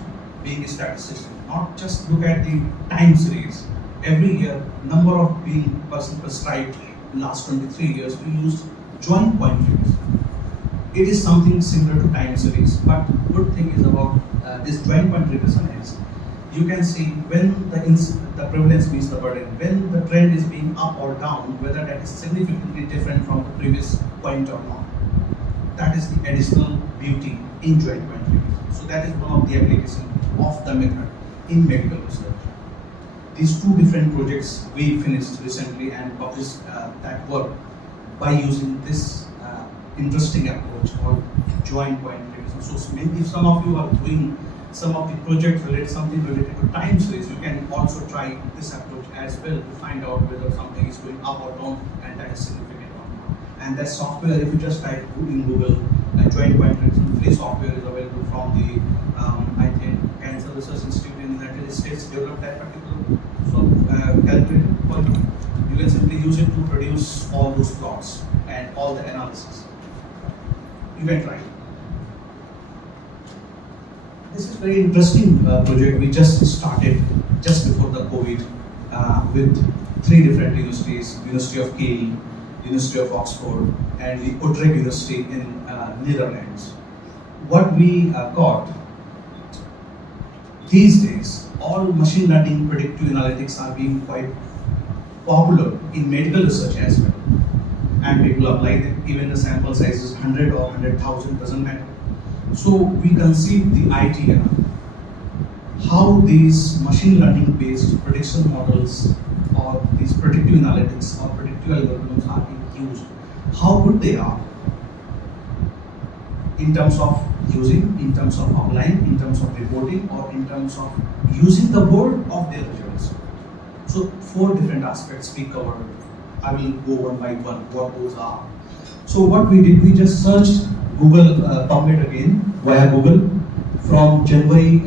being a statistician, not just look at the time series. Every year, number of being person prescribed in last 23 years, we used joint point figures. It is something similar to time series, but good thing is about this joint point regression is you can see when the prevalence means the burden, when the trend is being up or down, whether that is significantly different from the previous point or not. That is the additional beauty in joint point regression. So that is one of the applications of the method in medical research. These 2 different projects we finished recently and published that work by using this interesting approach called joint point regression. So maybe if some of you are doing some of the projects something related to time series, you can also try this approach as well to find out whether something is going up or down and that is significant or not. And that software, if you just type in Google, joint point regression, free software is available from the I think Cancer Research Institute in the United States developed that particular calculator for you. You can simply use it to produce all those plots and all the analysis. You can try it. This is very interesting project. We just started just before the COVID with 3 different universities: University of Kiel, University of Oxford, and the Utrecht University in Netherlands. What we got these days, all machine learning predictive analytics are being quite popular in medical research as well, and people apply them. Even the sample size is 100 or 100,000, doesn't matter. So we conceived the idea how these machine learning based prediction models or these predictive analytics or predictive algorithms are being used, how good they are in terms of using, in terms of applying, in terms of reporting, or in terms of using the board of their results. So 4 different aspects we covered. I will go one by one what those are. So what we did, we just searched Google PubMed again via Google from January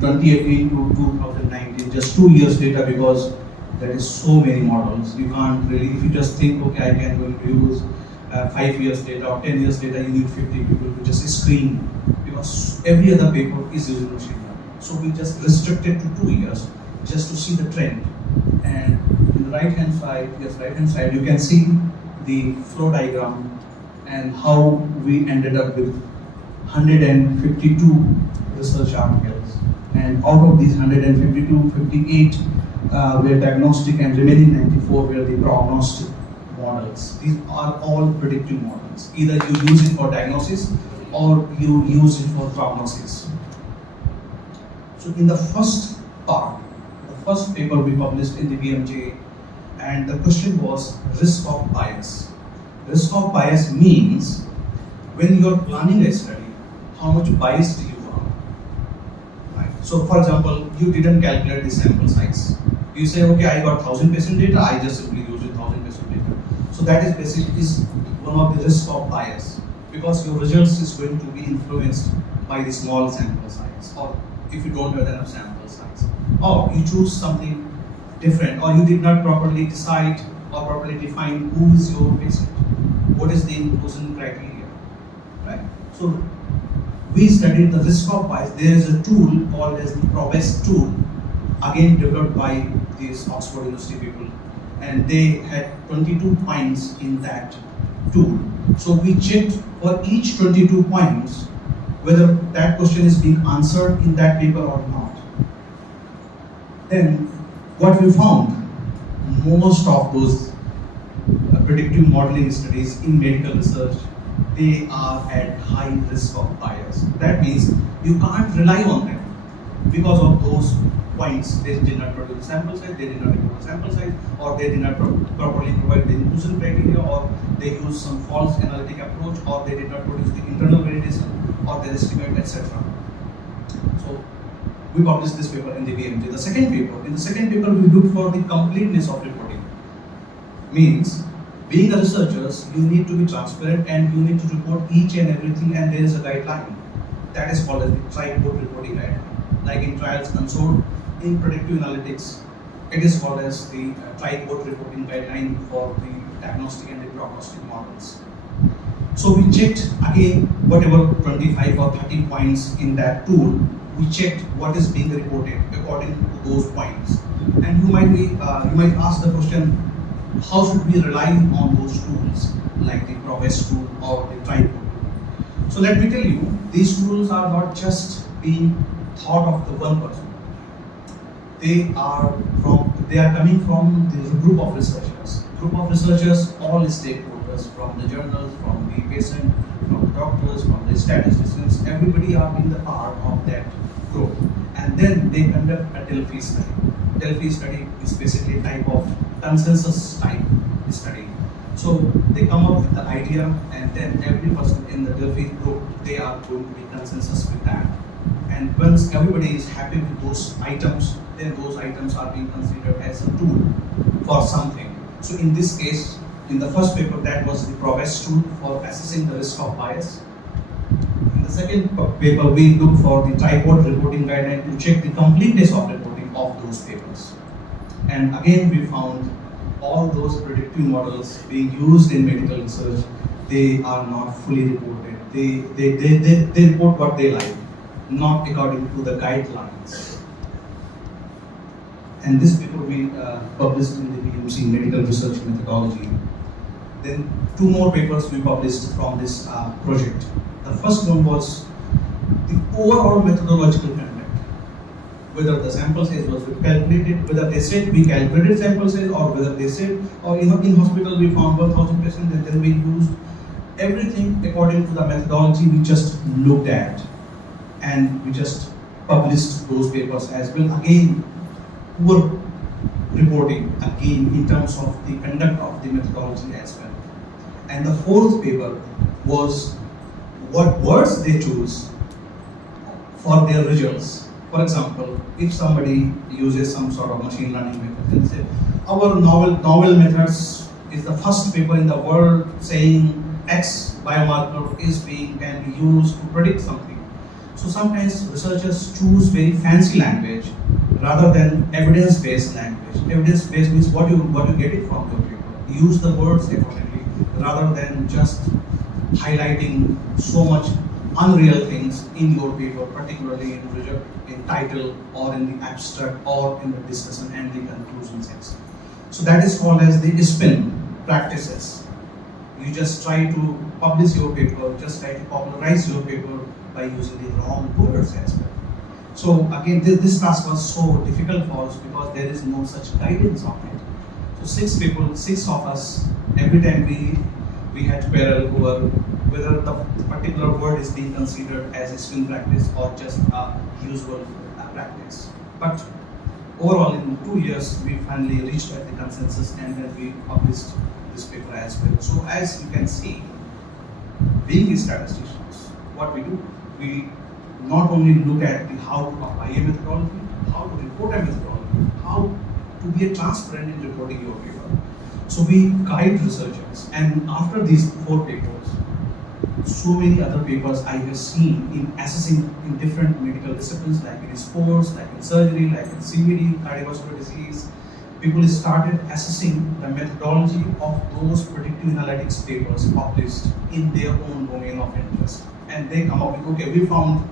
2018 to 2019, just 2 years data, because there is so many models. You can't really, if you just think, okay, I can going to use 5 years data or 10 years data, you need 50 people to just screen, because every other paper is using machine learning. So we just restricted to 2 years just to see the trend. And in the right hand side, you can see the flow diagram and how we ended up with 152 research articles. And out of these 152, 58 were diagnostic and remaining 94 were the prognostic models. These are all predictive models. Either you use it for diagnosis or you use it for prognosis. So in the first part, the first paper we published in the BMJ, and the question was risk of bias. Risk of bias means when you are planning a study, how much biased you are. Right? So for example, you didn't calculate the sample size. You say, okay, I got 1,000 patient data, I just simply use it 1,000 patient data. So that is basically one of the risks of bias, because your results is going to be influenced by the small sample size, or if you don't have enough sample size, or you choose something different, or you did not properly decide or properly define who is your patient, what is the inclusion criteria, right? So we studied the risk of bias. There is a tool called as the Probest tool, again developed by these Oxford University people, and they had 22 points in that tool. So we checked for each 22 points whether that question is being answered in that paper or not. Then what we found, most of those predictive modeling studies in medical research, they are at high risk of bias. That means you can't rely on them because of those points. They did not produce sample size, they did not report sample size, or they did not properly provide the inclusion criteria, or they used some false analytic approach, or they did not produce the internal validation or their estimate, etc. So we published this paper in the BMJ. In the second paper, we looked for the completeness of reporting. Means, being a researcher, you need to be transparent and you need to report each and everything, and there is a guideline. That is called as the tripod reporting guideline. Like in trials console, in predictive analytics, it is called as the tripod reporting guideline for the diagnostic and the prognostic models. So we checked again whatever 25 or 30 points in that tool. We checked what is being reported according to those points. And you might ask the question, how should we rely on those tools like the Probest tool or the tripod? So let me tell you, these tools are not just being thought of the one person. They are coming from the group of researchers. All stakeholders, from the journals, from the patient, from the doctors, from the statisticians, everybody are being the part of that group. And then they conduct a Delphi study. Delphi study is basically a type of consensus type study. So they come up with the idea, and then every person in the Delphi group, they are going to be consensus with that. And once everybody is happy with those items, then those items are being considered as a tool for something. So in this case, in the first paper, that was the Probest tool for assessing the risk of bias. In the second paper, we looked for the tripod reporting guideline to check the completeness of reporting of those papers. And again, we found all those predictive models being used in medical research, they are not fully reported. They report what they like, not according to the guidelines. And this paper we published in the BMC Medical Research Methodology. Then two more papers we published from this project. The first one was the overall methodological conduct, whether the sample size was calculated, whether they said we calculated sample size, or whether they said, or in hospital we found 1,000 patients, and then we used everything according to the methodology we just looked at, and we just published those papers as well. Again, poor reporting, again in terms of the conduct of the methodology as well. And the fourth paper was what words they choose for their results. For example, if somebody uses some sort of machine learning method, they say, our novel methods is the first paper in the world saying X biomarker can be used to predict something. So sometimes researchers choose very fancy language rather than evidence-based language. Evidence-based means what you get it from your paper. Use the words accordingly rather than just highlighting so much unreal things in your paper, particularly in title or in the abstract or in the discussion and the conclusion section. So that is called as the spin practices. You just try to publish your paper, just try to popularize your paper by using the wrong words as well. So again, this task was so difficult for us because there is no such guidance on it. So six of us, every time we had to quarrel over whether the particular word is being considered as a spin practice or just a usual practice. But overall, in 2 years, we finally reached at the consensus and then we published this paper as well. So as you can see, being statisticians, what we do, we not only look at the how to apply a methodology, how to report a methodology, how to be a transparent in reporting your paper. So we guide researchers, and after these 4 papers, so many other papers I have seen in assessing in different medical disciplines, like in sports, like in surgery, like in CVD, cardiovascular disease. People started assessing the methodology of those predictive analytics papers published in their own domain of interest. And they come up with, okay, we found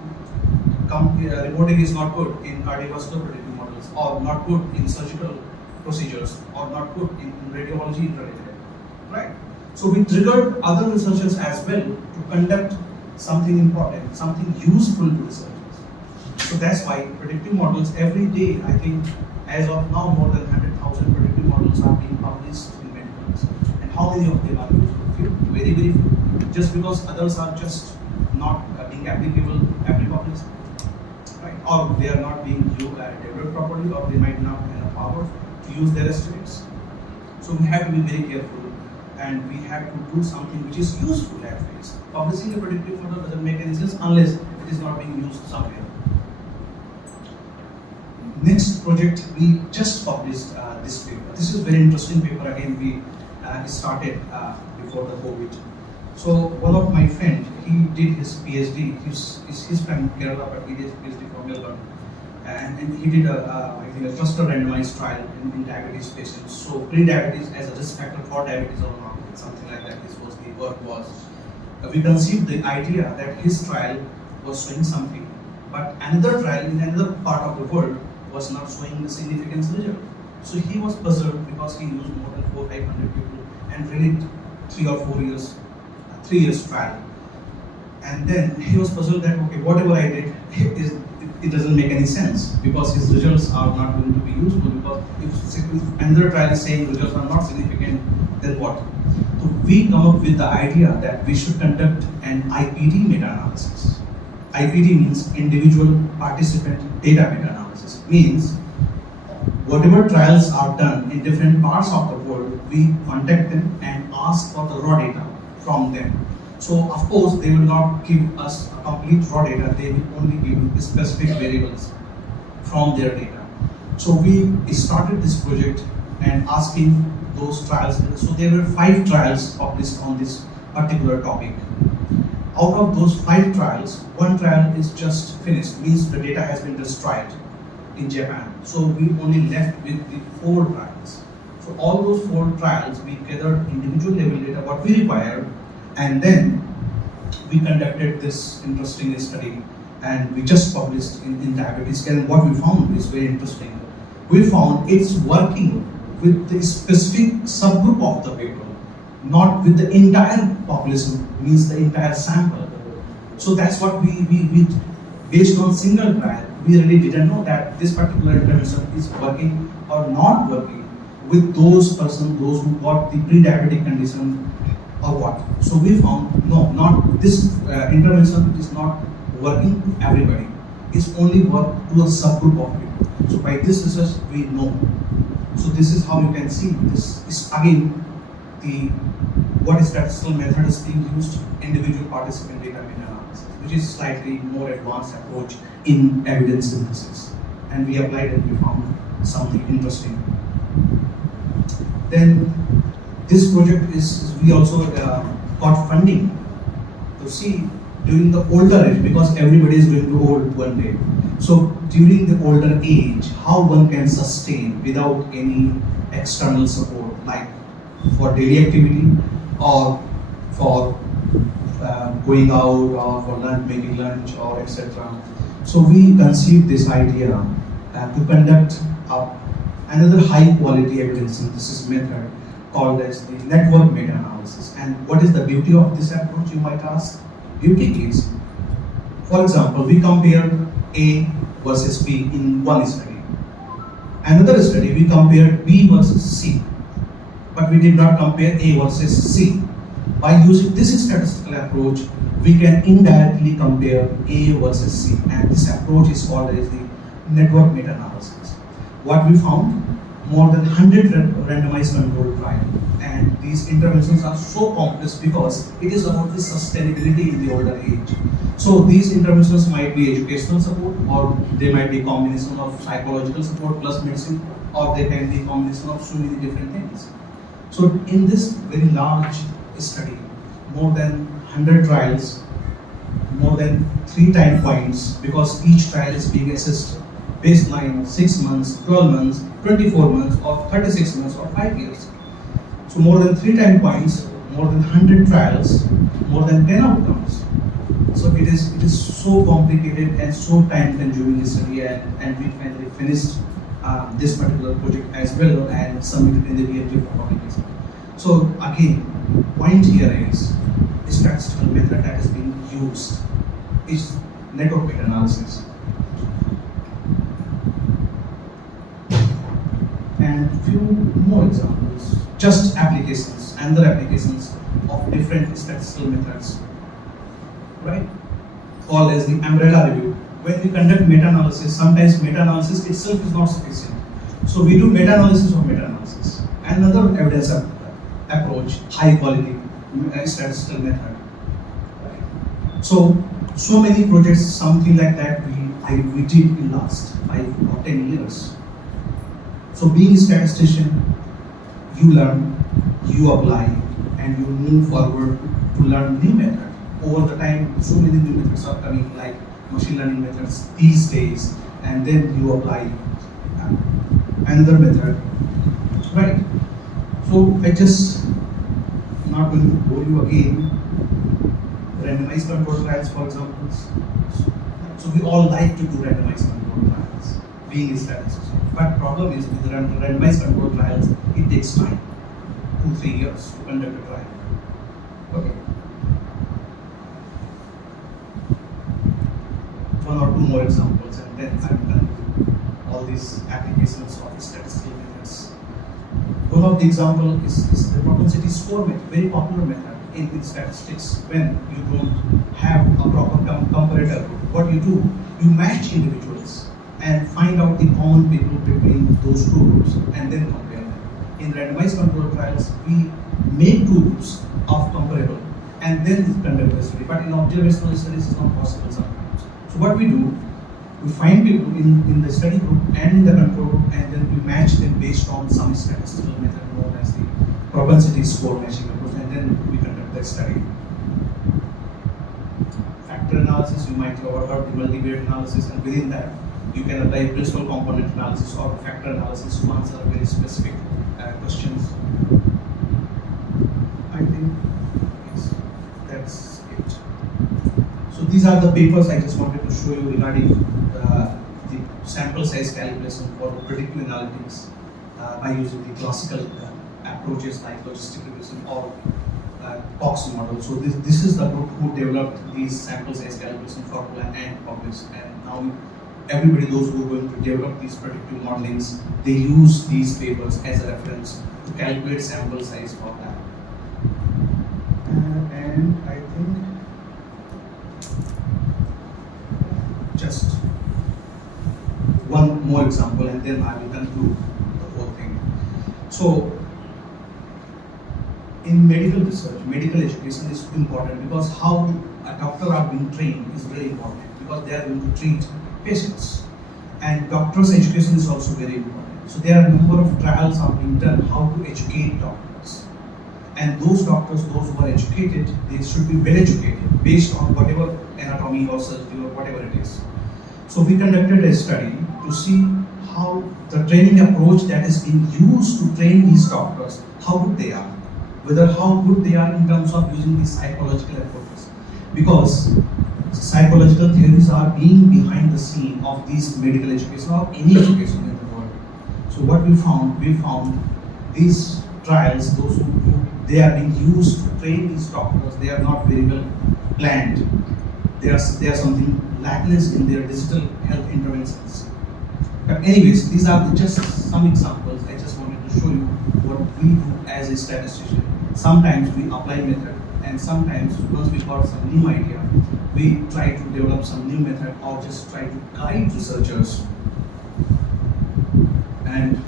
reporting is not good in cardiovascular predictive models, or not good in surgical procedures, or not good in radiology interrelated, right? So we triggered other researchers as well to conduct something important, something useful to researchers. So that's why predictive models every day, I think as of now, more than 100,000 predictive models are being published in medical research. And how many of them are useful? Few, very, very few. Just because others are just not being applicable every population, right? Or they are not being developed properly, or they might not have the power to use their estimates. So we have to be very careful, and we have to do something which is useful at least. Publishing a predictive model doesn't make any sense unless it is not being used somewhere. Next project, we just published this paper. This is very interesting paper. Again, we started before the COVID. So one of my friend, he did his PhD. He's from Kerala, but he did his PhD from Melbourne, and he did I think a cluster randomized trial in diabetes patients. So pre-diabetes as a risk factor for diabetes or not, something like that. This was the work was. We conceived the idea that his trial was showing something, but another trial in another part of the world was not showing the significance result. So he was puzzled because he used more than 400-500 people and really 3 or 4 years, 3 years trial. And then he was puzzled that, okay, whatever I did, it doesn't make any sense because his results are not going to be useful, because if another trial is saying results are not significant, then what? So we come up with the idea that we should conduct an IPD meta-analysis. IPD means individual participant data meta-analysis. Means whatever trials are done in different parts of the world, we contact them and ask for the raw data from them. So of course they will not give us a complete raw data, they will only give specific variables from their data. So we started this project and asking those trials. So there were 5 trials published on this particular topic. Out of those 5 trials, 1 trial is just finished, means the data has been destroyed in Japan. So we only left with the 4 trials. So all those 4 trials, we gathered individual level data, what we required, and then we conducted this interesting study, and we just published in Diabetes Care. And what we found is very interesting. We found it's working with the specific subgroup of the paper, not with the entire population, means the entire sample. So that's what we based on single trial, we really didn't know that this particular intervention is working or not working with those persons, those who got the pre-diabetic condition or what. So we found, no, not this intervention is not working to everybody. It's only work to a subgroup of people. So by this research, we know. So this is how you can see, this is again what statistical method is being used, individual participant data meta-analysis, which is slightly more advanced approach in evidence synthesis. And we applied and we found something interesting. Then this project is, we also got funding to see during the older age, because everybody is going to old one day. So during the older age, how one can sustain without any external support, like for daily activity or for going out or for lunch, making lunch or etc. So we conceived this idea to conduct another high quality evidence synthesis method called as the network meta-analysis. And what is the beauty of this approach, you might ask? Beauty is, for example, we compare A versus B in one study. Another study we compared B versus C, but we did not compare A versus C. By using this statistical approach, we can indirectly compare A versus C, and this approach is called as the network meta-analysis. What we found, more than 100 randomized controlled trials, and these interventions are so complex because it is about the sustainability in the older age. So these interventions might be educational support, or they might be a combination of psychological support plus medicine, or they can be a combination of so many different things. So in this very large study, more than 100 trials, more than 3 time points, because each trial is being assessed baseline 6 months, 12 months, 24 months, or 36 months, or 5 years. So more than 3 time points, more than 100 trials, more than 10 outcomes. So it is so complicated and so time consuming study, and we finally finished this particular project as well and submitted in the PhD for publication. So again, point here is the statistical method that is being used is network meta-analysis. And few more examples, just applications, and other applications of different statistical methods, right? Called as the umbrella review. When we conduct meta-analysis, sometimes meta-analysis itself is not sufficient. So we do meta-analysis of meta-analysis. Another evidence approach, high quality statistical method. Right? So many projects, something like that we did in last 5 or 10 years. So being a statistician, you learn, you apply, and you move forward to learn new method. Over the time, so many new methods are coming, like machine learning methods these days, and then you apply another method, right? So I just not going to bore you again. Randomized control trials, for example. So we all like to do randomized control trials, being a statistician. But problem is with randomized control trials, it takes time, 2-3 years to conduct a trial. Okay. One or two more examples, and then I'm done with all these applications of statistical methods. One of the example is the propensity score method, very popular method in statistics. When you don't have a proper comparator group, what you do, you match individuals and find out the common people between those two groups and then compare them. In randomized control trials, we make two groups of comparable and then conduct the study. But in observational studies, it's not possible sometimes. So what we do, we find people in the study group and in the control group, and then we match them based on some statistical method known as the propensity score matching approach, and then we conduct the study. Factor analysis, you might have heard the multivariate analysis, and within that, you can apply principal component analysis or factor analysis to answer very specific questions. I think yes, that's it. So these are the papers I just wanted to show you regarding the sample size calculation for predictive analytics by using the classical approaches like logistic regression or Cox model. So this is the group who developed these sample size calculation formula and published, and now everybody, those who are going to develop these predictive modelings, they use these papers as a reference to calculate sample size for that. And I think just one more example, and then I will conclude the whole thing. So in medical research, medical education is important because how a doctor are being trained is very important, because they are going to treat patients, and doctors' education is also very important. So there are a number of trials are being done how to educate doctors. And those doctors, those who are educated, they should be well educated based on whatever anatomy or surgery or whatever it is. So we conducted a study to see how the training approach that is being used to train these doctors, how good they are, whether how good they are in terms of using these psychological approaches. Because psychological theories are being behind the scene of these medical education or any education in the world. So what we found these trials, those who they are being used to train these doctors, they are not very well planned. There are something lackness in their digital health interventions. But anyways, these are just some examples. I just wanted to show you what we do as a statistician. Sometimes we apply method, and sometimes once we got some new idea, we try to develop some new method or just try to guide researchers. And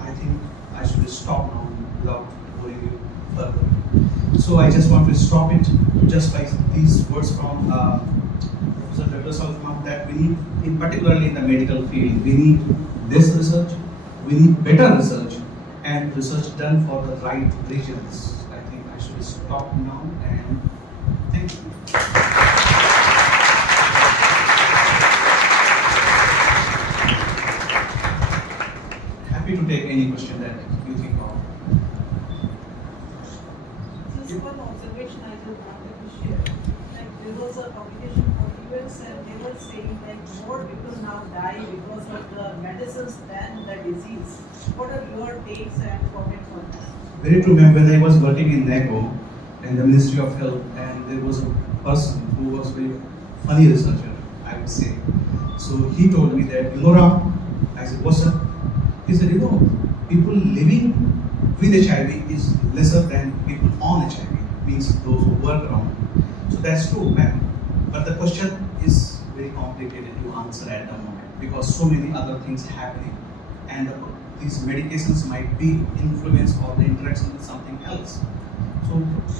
I think I should stop now without boring you further. So I just want to stop it just by these words from Professor Douglas Saltman, that we need, in particularly in the medical field, we need this research, we need better research, and research done for the right regions. I think I should stop now, and thank you. Happy to take any question that you think of. Just one observation I just wanted to share. Like there was a publication for US and they were saying like more people now die because of the medicines than the disease. What are your takes and comments on that? Very true, ma'am. When I was working in NACO, in the Ministry of Health, and there was a person who was very funny researcher, I would say. So he told me that, Ram, I said, what's up? He said, people living with HIV is lesser than people on HIV, means those who work around. So that's true, ma'am. But the question is very complicated to answer at the moment because so many other things happening, and these medications might be influenced or the interaction with something else. So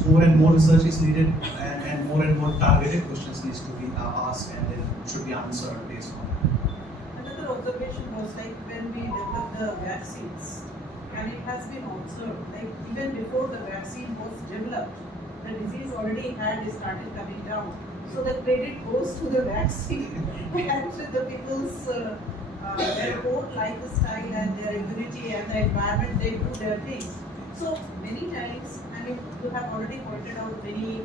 more and more research is needed, and more targeted questions needs to be asked and then should be answered based on it. Another observation was like when we developed the vaccines, and it has been observed, like even before the vaccine was developed, the disease already had started coming down. So the credit goes to the vaccine and to the people's their own lifestyle and their immunity and the environment they do their things. So many times, I mean, you have already pointed out many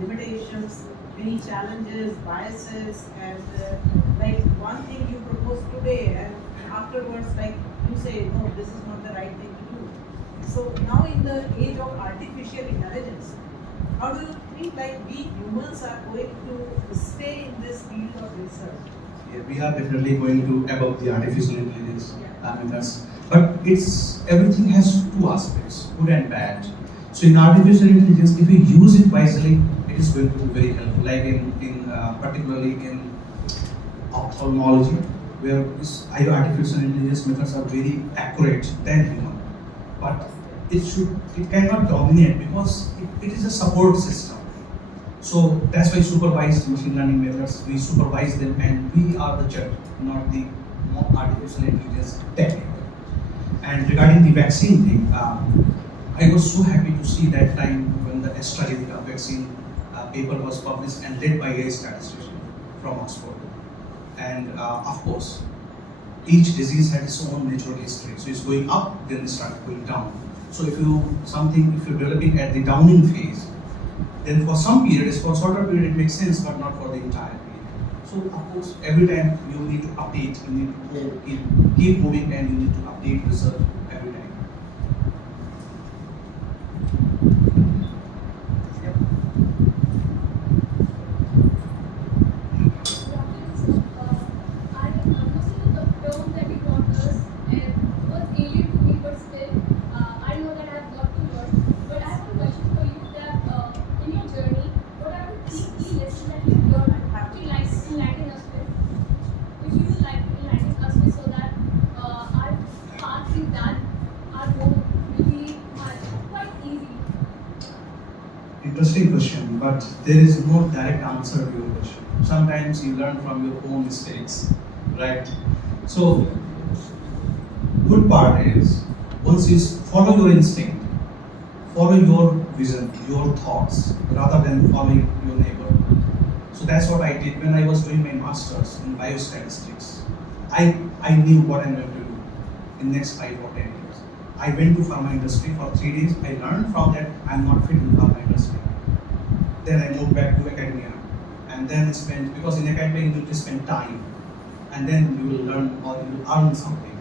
limitations, many challenges, biases, and like one thing you propose today, and afterwards, like you say, no, this is not the right thing to do. So now, in the age of artificial intelligence, how do you think like we humans are going to stay in this field of research? Yeah, we are definitely going to above the artificial intelligence methods. But it's everything has two aspects, good and bad. So in artificial intelligence, if we use it wisely, it is going to be very helpful. Like in particularly in ophthalmology, where artificial intelligence methods are very accurate than human. But it cannot dominate because it is a support system. So that's why supervised machine learning methods, we supervise them and we are the judge, not the artificial intelligence technique. And regarding the vaccine thing, I was so happy to see that time when the AstraZeneca vaccine paper was published and led by a statistician from Oxford. And of course, each disease had its own natural history. So it's going up, then it starts going down. So if you're developing at the downing phase, then for some periods, for shorter period it makes sense, but not for the entire period. So of course, every time you need to update, you need to keep moving, and you need to update research every time. Yep. I understood the term that you taught us and was alien to me, but still, I know that I have got to learn. But I have a question for you that in your journey, what are the three key lessons that you have learned to enlighten us with? Which you would like to enlighten us with so that our path in that, our road will be quite easy. Interesting question, but there is no direct answer to your question. Sometimes you learn from your own mistakes, right? So, good part is once you follow your instinct, follow your vision, your thoughts, rather than following your neighbor. So that's what I did when I was doing my masters in biostatistics. I knew what I'm going to do in next 5 or 10 years. I went to pharma industry for 3 days. I learned from that I'm not fit in pharma industry. Then I moved back to academia, and then spent, because in academia you need to spend time, and then you will learn or you will earn something.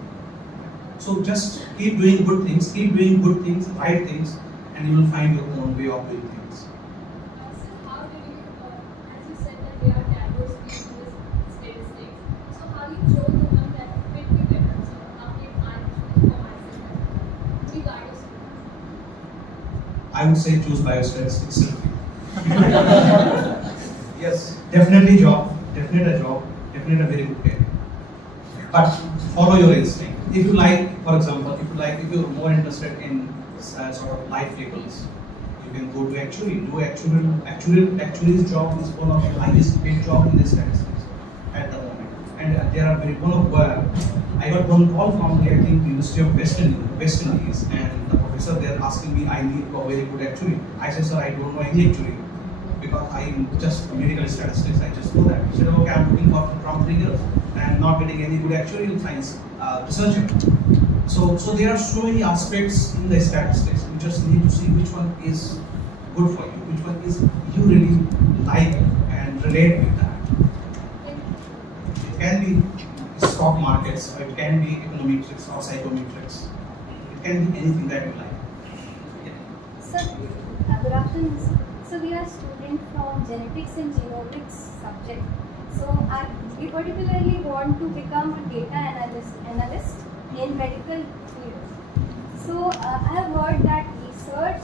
So just keep doing good things, right things, and you will find your own way of doing things. So how do you, as you said that there are diversity in this statistics, so how you chose the one that fit you better? So how did I choose for myself better? Do you guys? I would say choose biostatistics. Yes, definitely a job, definitely a very good career. But follow your instinct. If you like, for example, if you're more interested in sort of life vehicles, you can go to actuary's job is one of the highest paid job in the statistics at the moment. And there are I got one call from the, I think, University of West Indies, and the professor there asking me, I need a very good actuary. I said, sir, I don't know any actuary because I'm just medical statistics, I just know that. He said, okay, I'm looking for from 3 years and not getting any good actuarial science researcher. So there are so many aspects in the statistics. You just need to see which one is good for you, which one is you really like and relate with that. It can be stock markets, or it can be econometrics or psychometrics. It can be anything that you like. Sir, good afternoon, sir. So we are students from genetics and genomics subject. So we particularly want to become a data analyst in medical field. So I have heard that research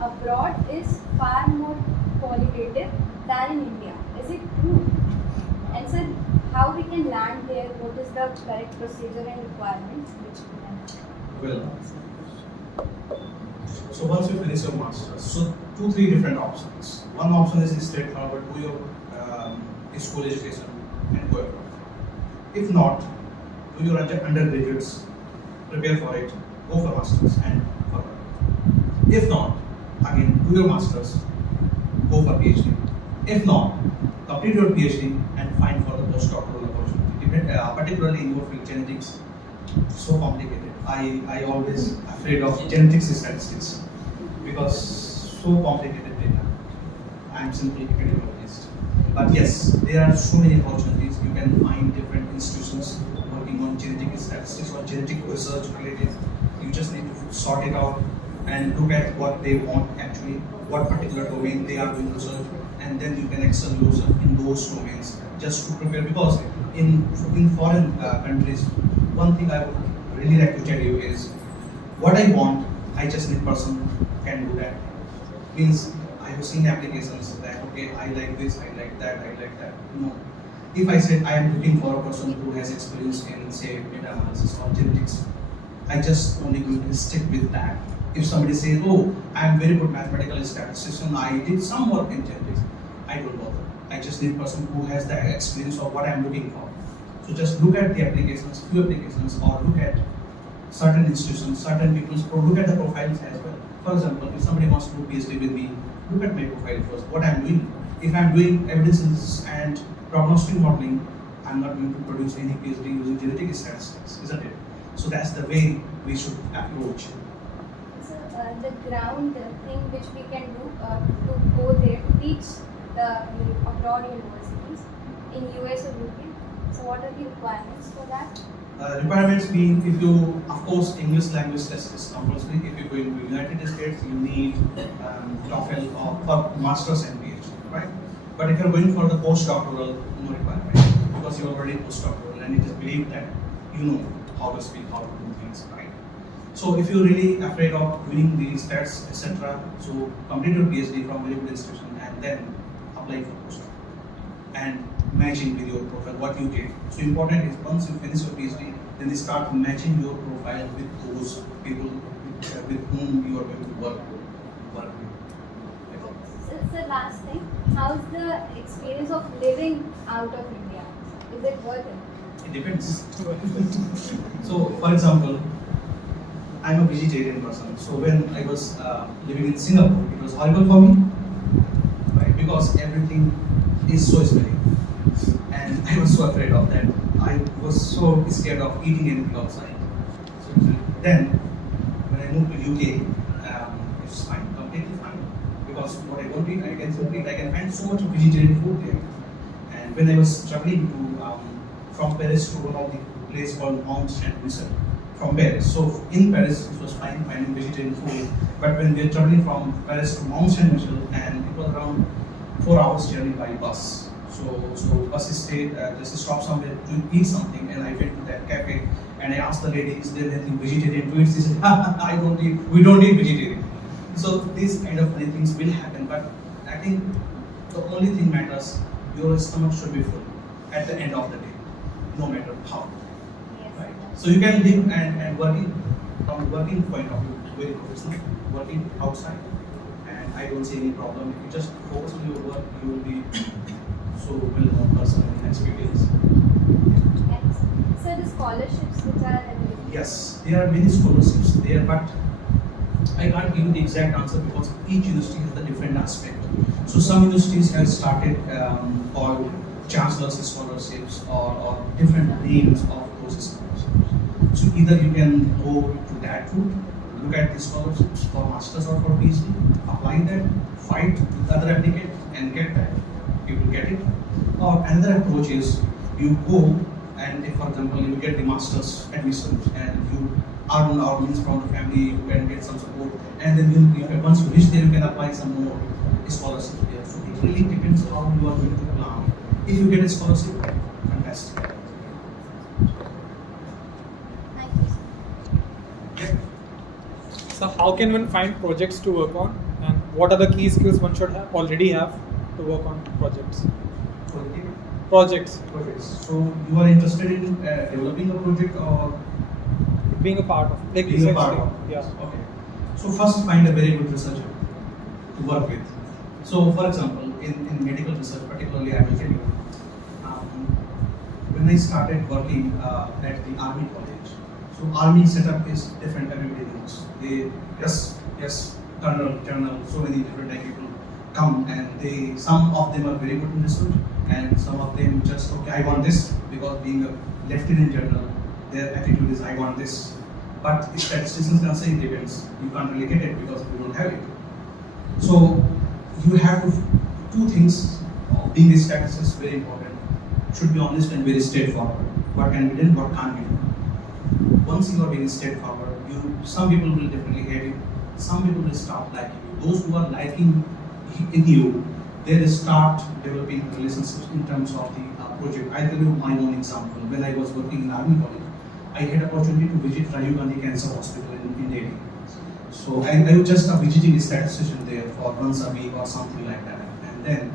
abroad is far more qualitative than in India. Is it true? And sir, how we can land there? What is the correct procedure and requirements which we can? Well, so once you finish your master's, so 2-3 different options. One option is straightforward, do your school education and go abroad. If not, do your undergraduates, prepare for it, go for masters and forward. If not, again, do your masters, go for PhD. If not, complete your PhD and find for the postdoctoral opportunity. Particularly in your field, genetics, so complicated. I always afraid of genetics statistics because so complicated data. I am simply a epidemiologist. But yes, there are so many opportunities. You can find different institutions working on genetic statistics or genetic research related. You just need to sort it out and look at what they want actually, what particular domain they are doing research, and then you can excel yourself in those domains just to prepare. Because in foreign countries, one thing I would really like to tell you is what I want, I just need person who can do that. Means I have seen applications that okay, I like this, I like that, I like that. No. If I said I am looking for a person who has experience in say data analysis or genetics, I just only going to stick with that. If somebody says, oh, I am very good mathematical statistician, I did some work in genetics, I don't bother. I just need a person who has the experience of what I am looking for. So just look at the applications, few applications, or look at certain institutions, certain people, or look at the profiles as well. For example, if somebody wants to do PhD with me, look at my profile first, what I am doing. If I am doing evidence synthesis and prognostic modeling, I am not going to produce any PhD using genetic statistics, isn't it? So that's the way we should approach. So the ground thing which we can do to go there to teach the abroad universities in US or UK. So what are the requirements for that? Requirements being, if you, of course, English language test is compulsory. If you go into United States, you need TOEFL or for masters and PhD, right? But if you're going for the postdoctoral, no requirement because you're already postdoctoral and it is believed that you know how to speak, how to do things, right? So if you're really afraid of doing the stats, etc., so complete your PhD from very good institution and then apply for postdoc and matching with your profile what you did. So important is once you finish your PhD, then they start matching your profile with those people with whom you are going to work with. So last thing, how's the experience of living out of India? Is it worth it? It depends. So, for example, I'm a vegetarian person. So when I was living in Singapore, it was horrible for me, right? Because everything is so smelly, and I was so afraid of that. I was so scared of eating anything outside. So then, when I moved to UK, it's fine, completely fine. Because what I want to eat, I can simply I can find so much vegetarian food there. And when I was traveling to from Paris to one of the place called Mount Saint Michel, from Paris. So in Paris, it was fine finding vegetarian food. But when we were traveling from Paris to Mount Saint Michel, and it was around 4 hours journey by bus. So bus stayed just stop somewhere to eat something, and I went to that cafe and I asked the lady, "Is there anything vegetarian to eat?" She said, "I don't eat. We don't eat vegetarian." So these kind of many things will happen, but I think the only thing matters, your stomach should be full at the end of the day, no matter how. Yes. Right? So you can live and working from working point of view, very professional, working outside, and I don't see any problem. If you just focus on your work, you will be so well-known person and experience. Yes. So the scholarships which are available. Yes, there are many scholarships there, but I can't give you the exact answer because each university has a different aspect. So some universities have started called chancellor's scholarships or different names of those scholarships. So either you can go to that route, look at the scholarships for masters or for PhD, apply that, fight with other applicants and get that. You will get it. Or another approach is you go and if, for example, you get the master's admission and you earn or means from the family, you can get some support, and then once you reach there, you can apply some more scholarship there. So it really depends how you are going to plan. If you get a scholarship, fantastic. Thank you, sir. Yeah. So how can one find projects to work on, and what are the key skills one should already have to work on projects? Projects. So you are interested in developing a project or Being a part of, like being a research part team. of? Yeah. Okay. So first find a very good researcher to work with. So for example, in medical research, particularly I will tell you, when I started working at the Army College, so Army setup is different, everybody knows. They yes, colonel, so many different type people come and some of them are very good in research and some of them just, okay, I want this because being a lieutenant general, their attitude is I want this. But statisticians can say it depends. You can't really get it because you don't have it. So you have to, two things, being a statistician is very important. Should be honest and very straightforward. What can be done, what can't be done. Once you are being straightforward, some people will definitely hate you. Some people will start liking you. Those who are liking in you, they will start developing relationships in terms of the project. I'll tell you my own example. When I was working in Army College, I had opportunity to visit Rajiv Gandhi Cancer Hospital in Delhi. So I was just visiting a statistician there for once a week or something like that. And then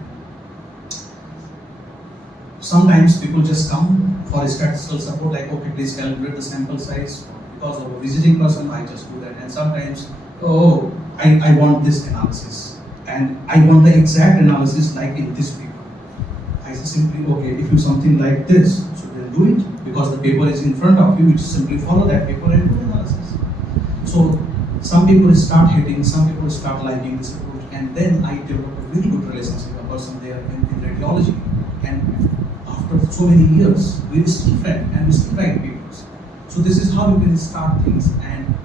sometimes people just come for statistical support, like, okay, please calculate the sample size. Because of a visiting person, I just do that. And sometimes, oh, I want this analysis. And I want the exact analysis like in this paper. I say simply, okay, if you something like this, so then do it. Because the paper is in front of you, you just simply follow that paper and do analysis. So some people start hating, some people start liking this approach. And then I develop a very good relationship with a person there in radiology. And after so many years, we still friend and we still write papers. So this is how you can start things. And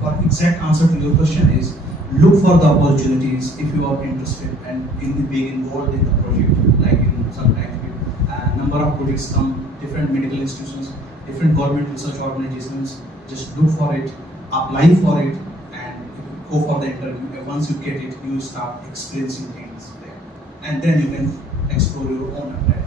for exact answer to your question is, look for the opportunities if you are interested and in being involved in the project. Like in sometimes number of projects come, different medical institutions, different government research organizations. Just look for it, apply for it, and go for the interview. Once you get it, you start experiencing things there, and then you can explore your own apply.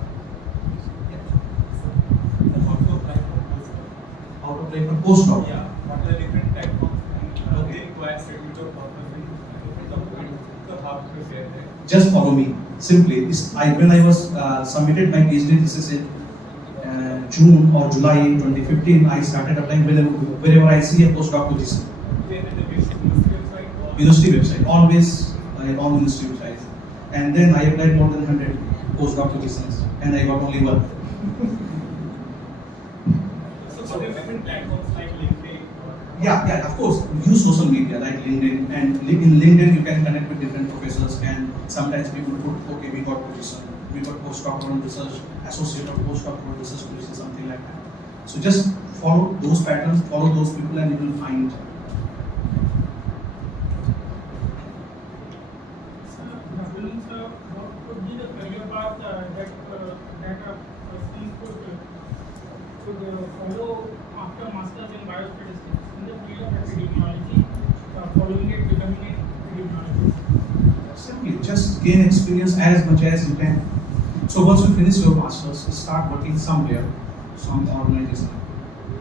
How to apply for postdoc? Yeah, what are the different types of they require certificate for different documents, so how to share that? Just follow me. Simply, when I was submitted my PhD thesis in June or July 2015, I started applying wherever I see a postdoc position. Then the university website or University website, always on university website. And then I applied more than 100 postdoc positions, and I got only one. so for the different platforms like LinkedIn or Yeah, of course. Use social media like LinkedIn, and in LinkedIn you can connect with different professors, and sometimes people put, okay, we got position, we got postdoctoral research, associate or postdoctoral research position, something like that. So just follow those patterns, follow those people, and you will find. Sir, what could be the career path that students could follow after masters in biostatistics in the field of epidemiology, following it becoming an epidemiologist? Simply just gain experience as much as you can. So once you finish your masters, start working somewhere, some organization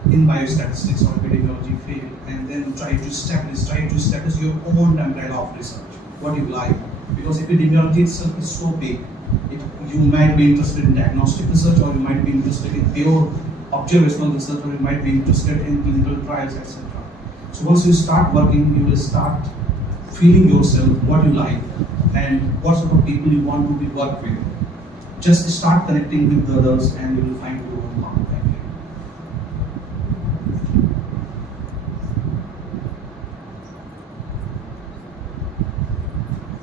in biostatistics or epidemiology field, and then try to establish your own umbrella of research, what you like. Because epidemiology itself is so big. You might be interested in diagnostic research, or you might be interested in pure observational research, or you might be interested in clinical trials, etc. So once you start working, you will start feeling yourself what you like and what sort of people you want to be work with. Just start connecting with the others, and you will find your own path.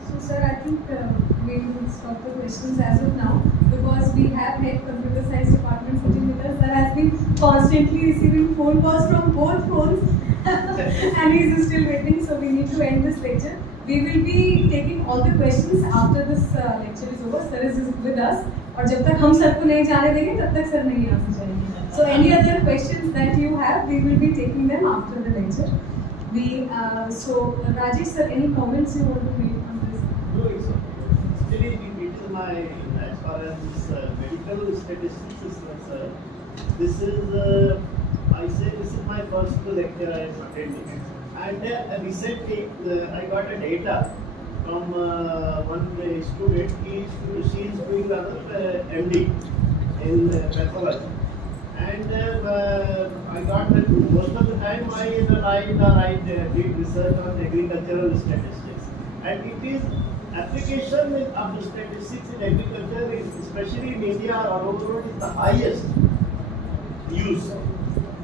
So, sir, I think we will stop the questions as of now, because we have head computer science department sitting with us. Sir has been constantly receiving phone calls from both phones and he is still waiting, so we need to end this lecture. We will be taking all the questions after this lecture is over. Sir is with us, और जब तक हम sir को नहीं जाने देंगे तब तक सर नहीं आ जाएंगे. So any other questions that you have, we will be taking them after the lecture. So Rajesh sir, any comments you want to make on this? No, it's actually it is my, as far as this medical statistics is concerned, this is I say this is my first lecture I am attending, and recently I got a data from one student. She is doing another MD in pathology, and I got that most of the time I did research on agricultural statistics, and it is application of the statistics in agriculture, especially in India or all over the world, is the highest use.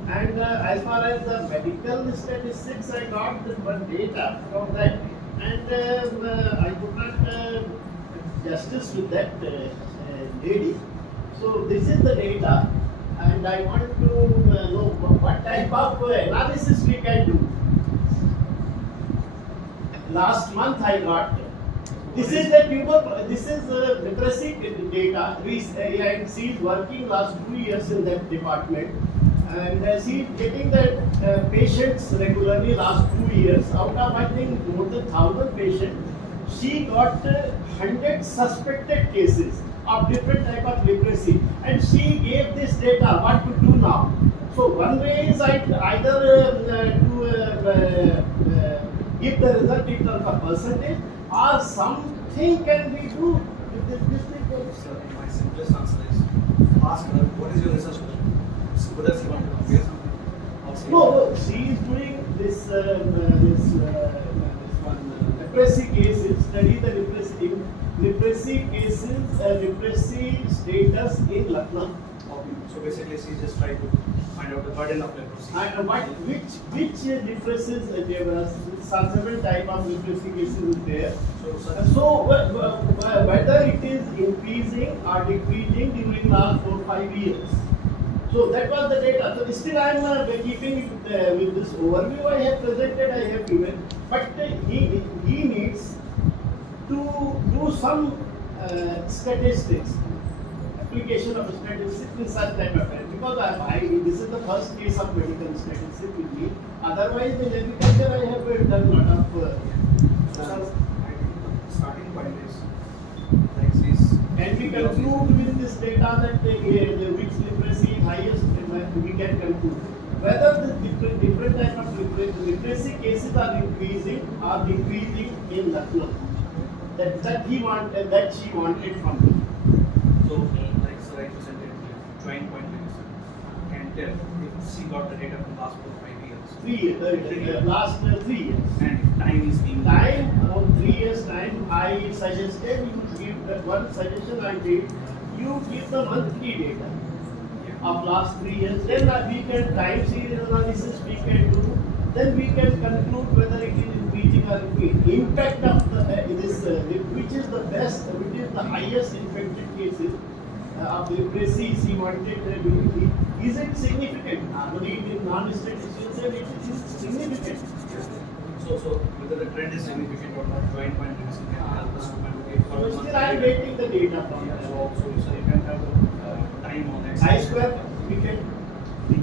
And as far as the medical statistics, I got the one data from that, and I could not justice with that lady. So this is the data, and I want to know what type of analysis we can do. Last month I got. This is the tumor. This is literacy data. And she is working last 2 years in that department, and she is getting the patients regularly last 2 years. Out of I think more than 1,000 patients, she got 100 suspected cases of different type of literacy, and she gave this data. What to do now? So one way is either to give the result in terms of percentage, or something can be do with this district. Sir, my simplest answer is ask her what is your research question. So whether she want to compare something. No, she is doing this leprosy cases, study the leprosy cases, leprosy status in Lucknow. Okay. So basically, she just try to find out the burden of leprosy. And which leprosies there were several type of leprosy cases is there. So whether it is increasing or decreasing during last 4 or 5 years. So that was the data. So still I am keeping with this overview I have presented, I have given. But he needs to do some statistics, application of statistics in such type of way. Because this is the first case of medical statistics with me. Otherwise in agriculture I have done lot of. Starting point is like this. Can we conclude with this data that which literacy is highest? We can conclude whether the different type of literacy cases are increasing or decreasing in Lucknow. That he wanted, that she wanted from me. So, like sir, I presented joint point can tell if she got the data from last 4 or 5 years. 3 years, last 3 years. And time is being Time, around 3 years time, I suggested you give that one suggestion I did. You give the monthly data of last 3 years. Then we can time series analysis we can do then we can conclude whether it is increasing or impact of which is the best, which is the highest infected cases of leprosy, is ability. Is it significant? Normally in non-statistical sense it is significant. So whether the trend is significant or not, joint point reduction can help us to communicate. So still I am waiting the data from Yeah, that. so you can have time on it. I-square, we can do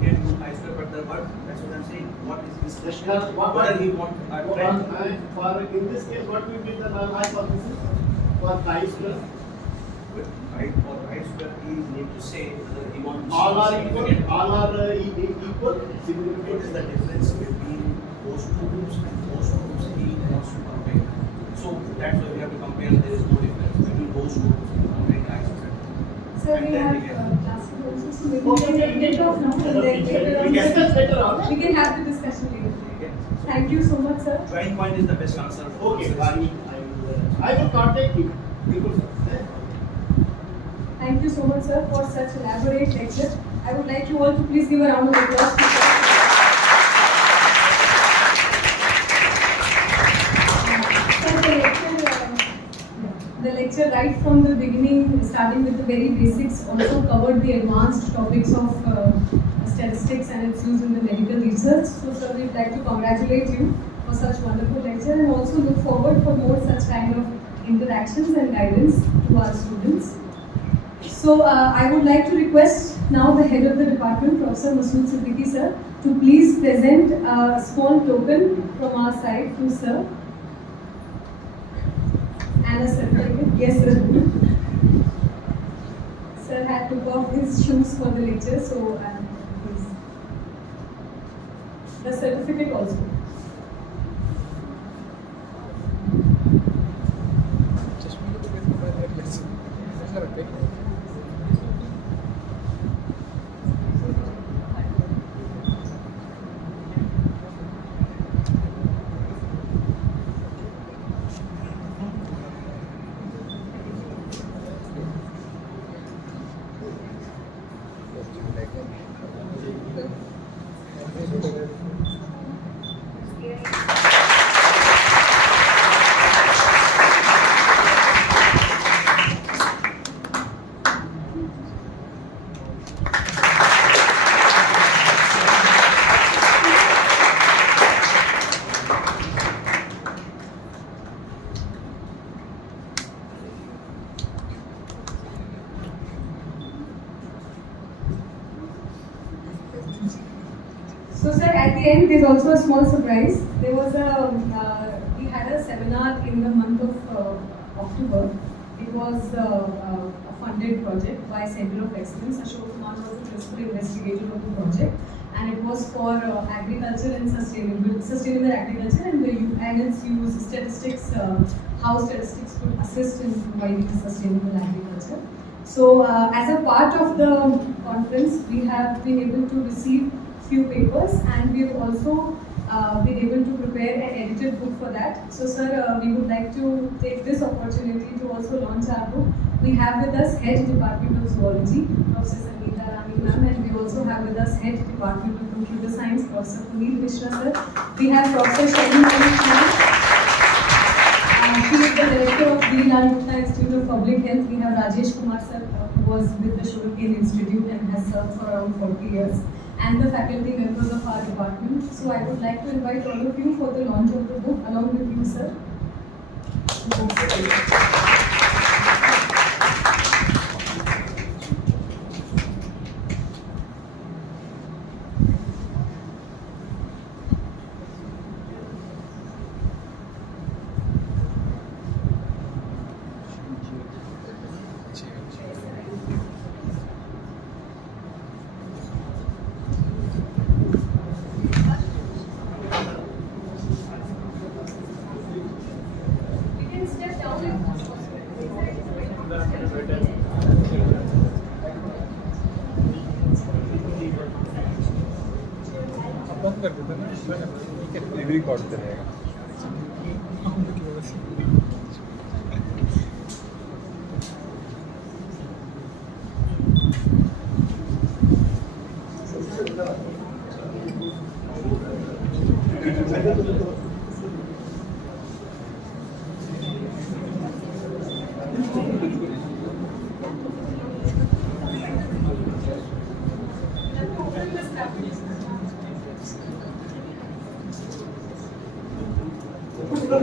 I-square, but that's what I'm saying. What is this question? Whether he want a trend? for in this case, what will be the null hypothesis for I-square? For I-square, he need to say whether he wants to All are equal. significant. All are equal. What Significant. is the difference between those two groups and those two groups he wants to compare? So that's why we have to compare. There is no difference between those two groups comparing I-square. Sir, And we then have we can- classes also, so maybe we can get off now and then later on. We can discuss later on. We can have the discussion later. Okay. Thank you so much, sir. Joint point is the best answer. Okay, I will contact you. Thank you so much, sir, for such elaborate lecture. I would like you all to please give a round of applause to sir. The lecture right from the beginning, starting with the very basics, also covered the advanced topics of statistics and its use in the medical research. So, sir, we'd like to congratulate you for such wonderful lecture and also look forward for more such kind of interactions and guidance to our students. So, I would like to request now the head of the department, Professor Masood Siddiqui, sir, to please present a small token from our side to sir. And a certificate. Yes, sir. Sir had took off his shoes for the lecture, so please. The certificate also. So, sir, at the end, there's also a small surprise. There was we had a seminar in the month of October. It was a funded project by Center of Excellence. Ashok Kumar was the principal investigator of the project, and it was for agriculture and sustainable agriculture and its use statistics, how statistics could assist in providing sustainable agriculture. So, as a part of the conference, we have been able to receive few papers, and we have also been able to prepare an edited book for that. So, sir, we would like to take this opportunity to also launch our book. We have with us Head Department of Zoology, Professor Sangeeta Rani ma'am, and we also have with us Head Department of Computer Science, Professor Puneet Mishra, sir. We have Professor Shailin Malik ma'am. She is the Director of the Lal Gupta Institute of Public Health. We have Rajesh Kumar, sir, who was with the Sugarcane Institute and has served for around 40 years. And the faculty members of our department. So I would like to invite all of you for the launch of the book along with you, sir. You can step down if possible. बंद कर देता ना record करेगा We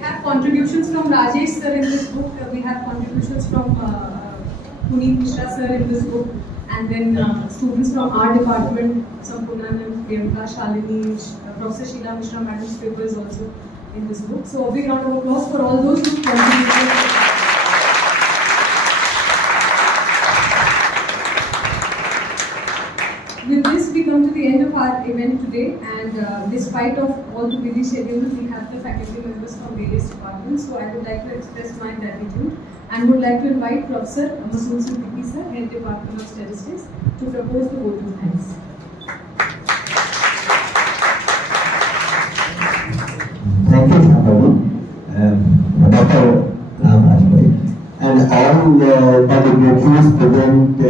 have contributions from Rajesh sir in this book. We have contributions from Puneet Mishra sir in this book. And then students from our department, Sampunanand, Priyanka, Shalini, Professor Sheila Mishra madam's paper is also in this book. So a big round of applause for all those who contributed. With this, we come to the end of our event today, and despite of all the busy schedules, we have the faculty members from various departments. So I would like to express my gratitude and would like to invite Professor Masood Siddiqui sir, Head Department of Statistics, to propose the vote of thanks. Thank you, Shambhavi, Dr. Rajbhai, and all the dignitaries present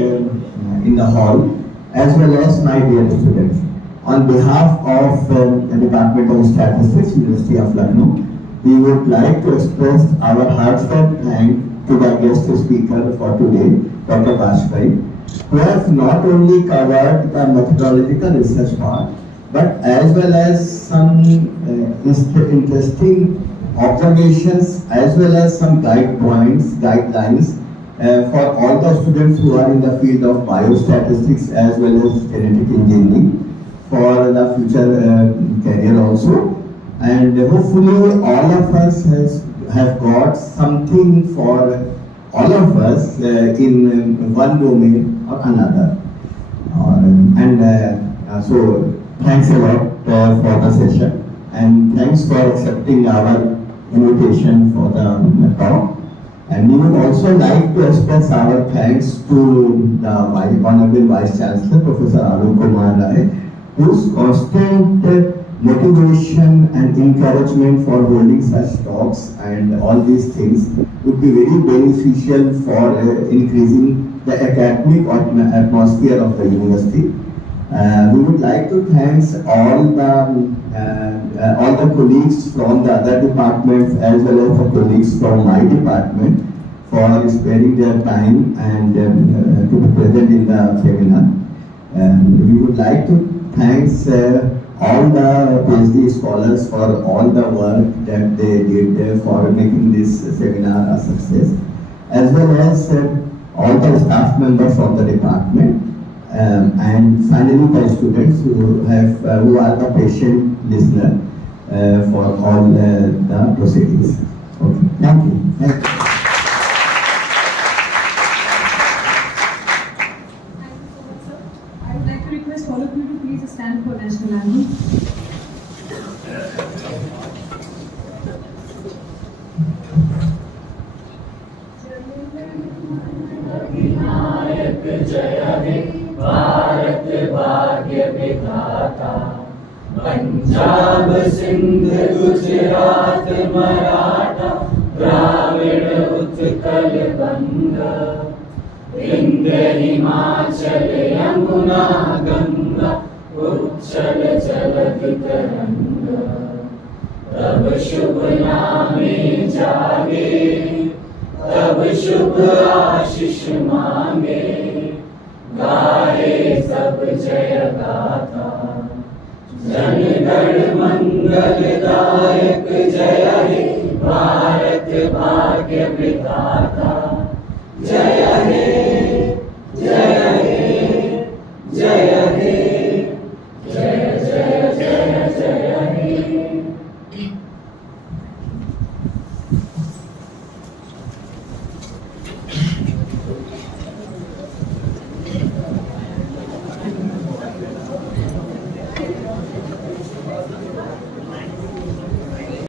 in the hall, as well as my dear students. On behalf of the Department of Statistics, University of Lucknow, we would like to express our heartfelt thanks to the guest speaker for today, Dr. Rajbhai, who has not only covered the methodological research part, but as well as some interesting observations, as well as some guidelines for all the students who are in the field of biostatistics as well as genetic engineering for the future career also. And hopefully all of us have got something for all of us in one domain or another. So thanks a lot for the session, and thanks for accepting our invitation for the talk. And we would also like to express our thanks to the Honorable Vice Chancellor, Professor Alok Kumar Rai, whose constant motivation and encouragement for holding such talks and all these things would be very beneficial for increasing the academic atmosphere of the university. We would like to thank all the colleagues from the other departments as well as the colleagues from my department for sparing their time and to be present in the seminar. We would like to thank all the PhD scholars for all the work that they did for making this seminar a success, as well as all the staff members of the department. And finally, the students who are the patient listener for all the proceedings. Okay, thank you. Thank you so much, sir. I would like to request all of you to please stand for national anthem. Bharat भाग्य विधाता, पंजाब सिंध गुजरात मराठा, द्राविड़ उत्कल बंगा, विंध्य हिमाचल यमुना गंगा, उच्चल जलधि तरंगा। तब शुभ नामे जागे, तब शुभ आशीष मांगे, गाए सब जय गाथा। जन गण मंगलदायक जय हे भारत भाग्य विधाता, जय हे